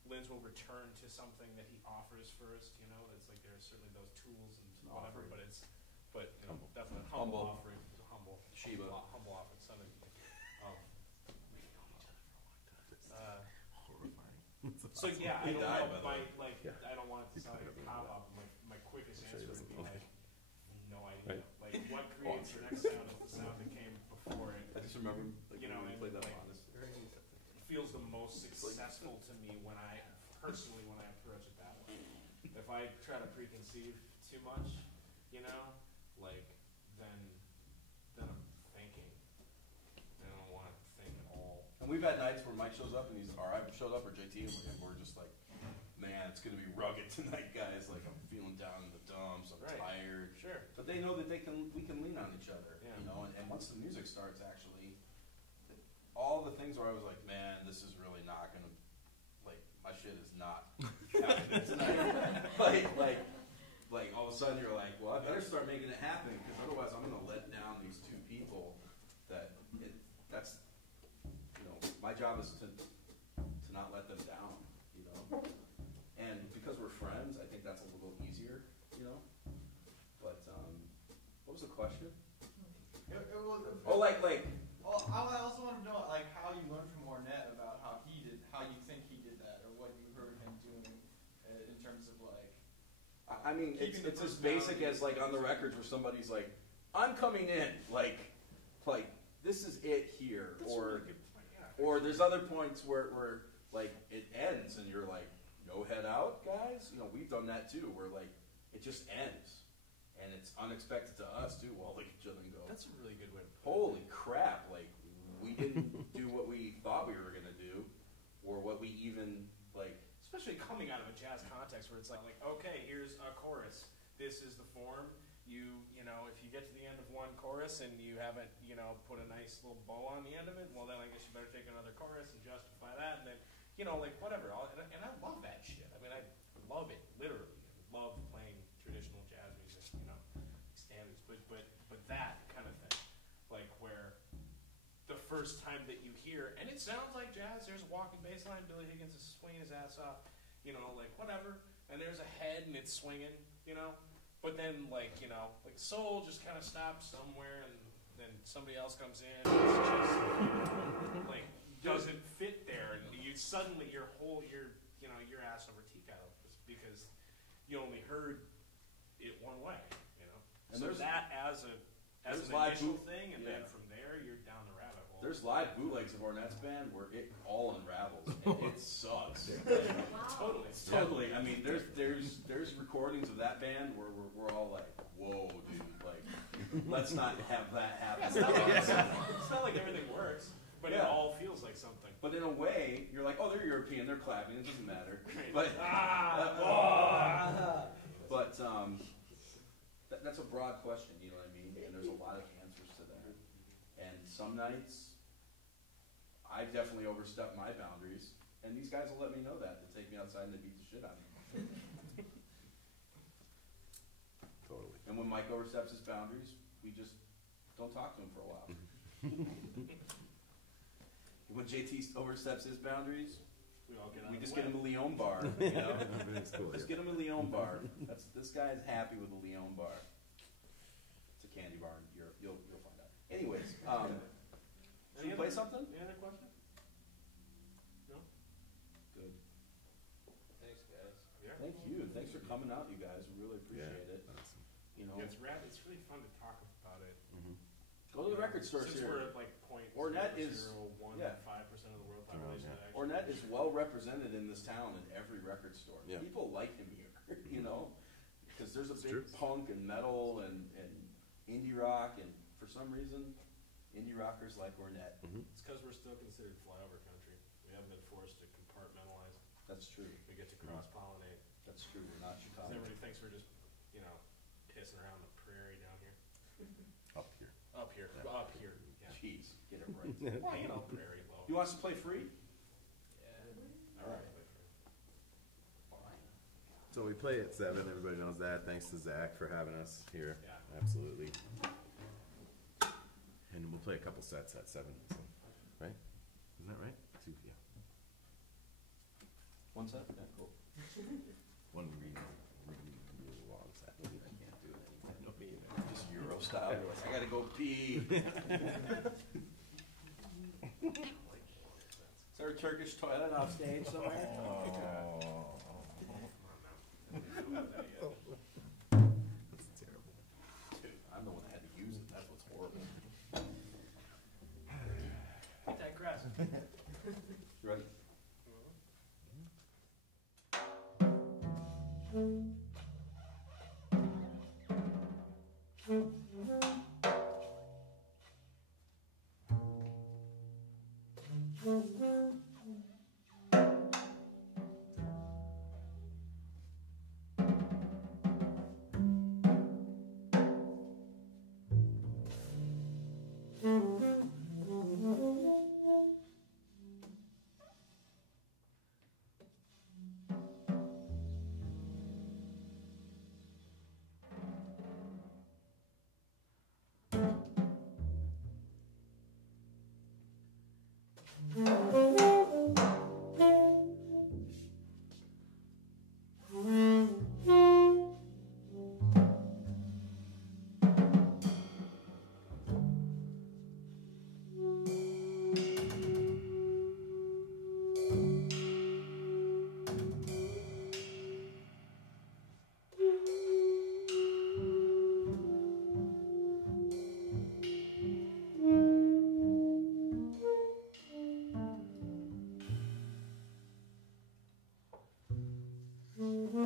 Lynn's will return to something that he offers first. You know, it's like there's certainly those tools and whatever, but you know, definitely humble offering, humble Sheba. humble offering. Something. We've known each other for a long time. Horrifying. So yeah, I He don't died, know. by the way. I don't want it to sound like a cop out. My quickest I'm sure he answer would doesn't be know. like, no idea. Right. Like, what creates the next sound is the sound that came before it. I just remember, like, You know, when we and, played that like, monastery. It feels the most successful to me when I approach it that way. If I try to preconceive too much, you know, like, then I'm thinking. And I don't want to think at all. And we've had nights where Mike shows up and or I showed up, or JT, and we're just like, man, it's gonna be rugged tonight, guys. Like, I'm feeling down in the dumps. I'm Right. tired. Sure. But but they know that we can lean on each other, Yeah. you know. And once the music starts, actually, all the things where I was like, man, this is really not gonna, like, my shit is not happening tonight. like all of a sudden you're like, well, I better start making it happen because otherwise I'm gonna let down these two people. That's, you know, my job is to not let them down, you know. And because we're friends, I think that's a little easier, you know. But what was the question? Oh, like. Well, I also want to know like how you learned from Ornette about how you think he did that, or what you heard him doing in terms of like. I mean, it's as basic as like on the records where somebody's like, "I'm coming in," like this is it here, That's or a really good point, yeah. or there's other points where like it ends and you're like, "No head out, guys." You know, we've done that too, where like it just ends, and it's unexpected to us too. We'll look at each other and go, That's a really good way to put it. "Holy crap!" Like we didn't do what we thought we were gonna do, or what we even like. Especially coming out of a jazz context where it's like, okay, here's a chorus. This is the form. You know, if you get to the end of one chorus and you haven't, you know, put a nice little bow on the end of it, well, then I guess you better take another chorus and justify that, and then, you know, like whatever. And I love that shit. I mean, I love it literally. I love playing traditional jazz music, you know, standards. But that kind of thing, like where the first time that you hear, and it sounds like jazz. There's a walking bass line. Billy Higgins is swinging his ass off, you know, like whatever. And there's a head and it's swinging, you know. But then, like, you know, like soul just kind of stops somewhere, and then somebody else comes in. And it's just like doesn't fit there, and you suddenly your ass over tea kettle because you only heard it one way, you know. And so there's that as an initial thing, and then from there you're down the rabbit hole. There's live bootlegs of Ornette's band where it all unravels and it sucks. Wow. Totally. I mean, there's recordings of that band where we're all like, "Whoa, dude! Like, let's not have that happen." It's not like everything works, but it Yeah. all feels like something. But in a way, you're like, "Oh, they're European. They're clapping. It doesn't matter." Right. But that's a broad question. You know what I mean? And there's a lot of answers to that. And some nights, I definitely overstep my boundaries, and these guys will let me know that. They take me outside and they beat the shit out of me. Totally. And when Mike oversteps his boundaries, we just don't talk to him for a while. When JT oversteps his boundaries, We all get out we of just the get way. him a Leon bar. You know? Everything's cool Just here. get him a Leon bar. This guy's happy with a Leon bar. It's a candy bar in Europe. You'll find out. Anyways, should we play something? Any other question? No? Good. Thanks, guys. Yeah. Thank you. Thanks for coming out, you guys. We really appreciate it. Awesome. You know, Yeah, it's rad. It's really fun to talk about it. go to the record store Since here. we're at like Ornette is- 0.015% yeah. of the world population. yeah. that actually- Ornette is well represented in this town in every record store. Yeah. People like him here, you know, because there's a It's big true. punk and metal and indie rock, and for some reason, indie rockers like Ornette. It's because we're still considered flyover country. We haven't been forced to compartmentalize. That's true. We get to cross-pollinate. That's true. We're not 'Cause Chicago. everybody thinks we're just, you know, pissing around the prairie down here. Up here. Up here. Yeah. Up here. Yeah. Jeez, get it right. Well, you know, prairie low. You want us to play free? Yeah. All right. So we play at 7. Everybody knows that. Thanks to Zach for having us here. Yeah. Absolutely. And we'll play a couple sets at 7. So, right? Isn't that right? 2, yeah. One set? Yeah, cool. One really long set. I can't do it anytime. No, me either. Just Euro style. You're like, I gotta go pee. Is there a Turkish toilet off stage somewhere? That's terrible. Dude, I'm the one that had to use it. That's what's horrible. We digress. You ready? Mm-hmm.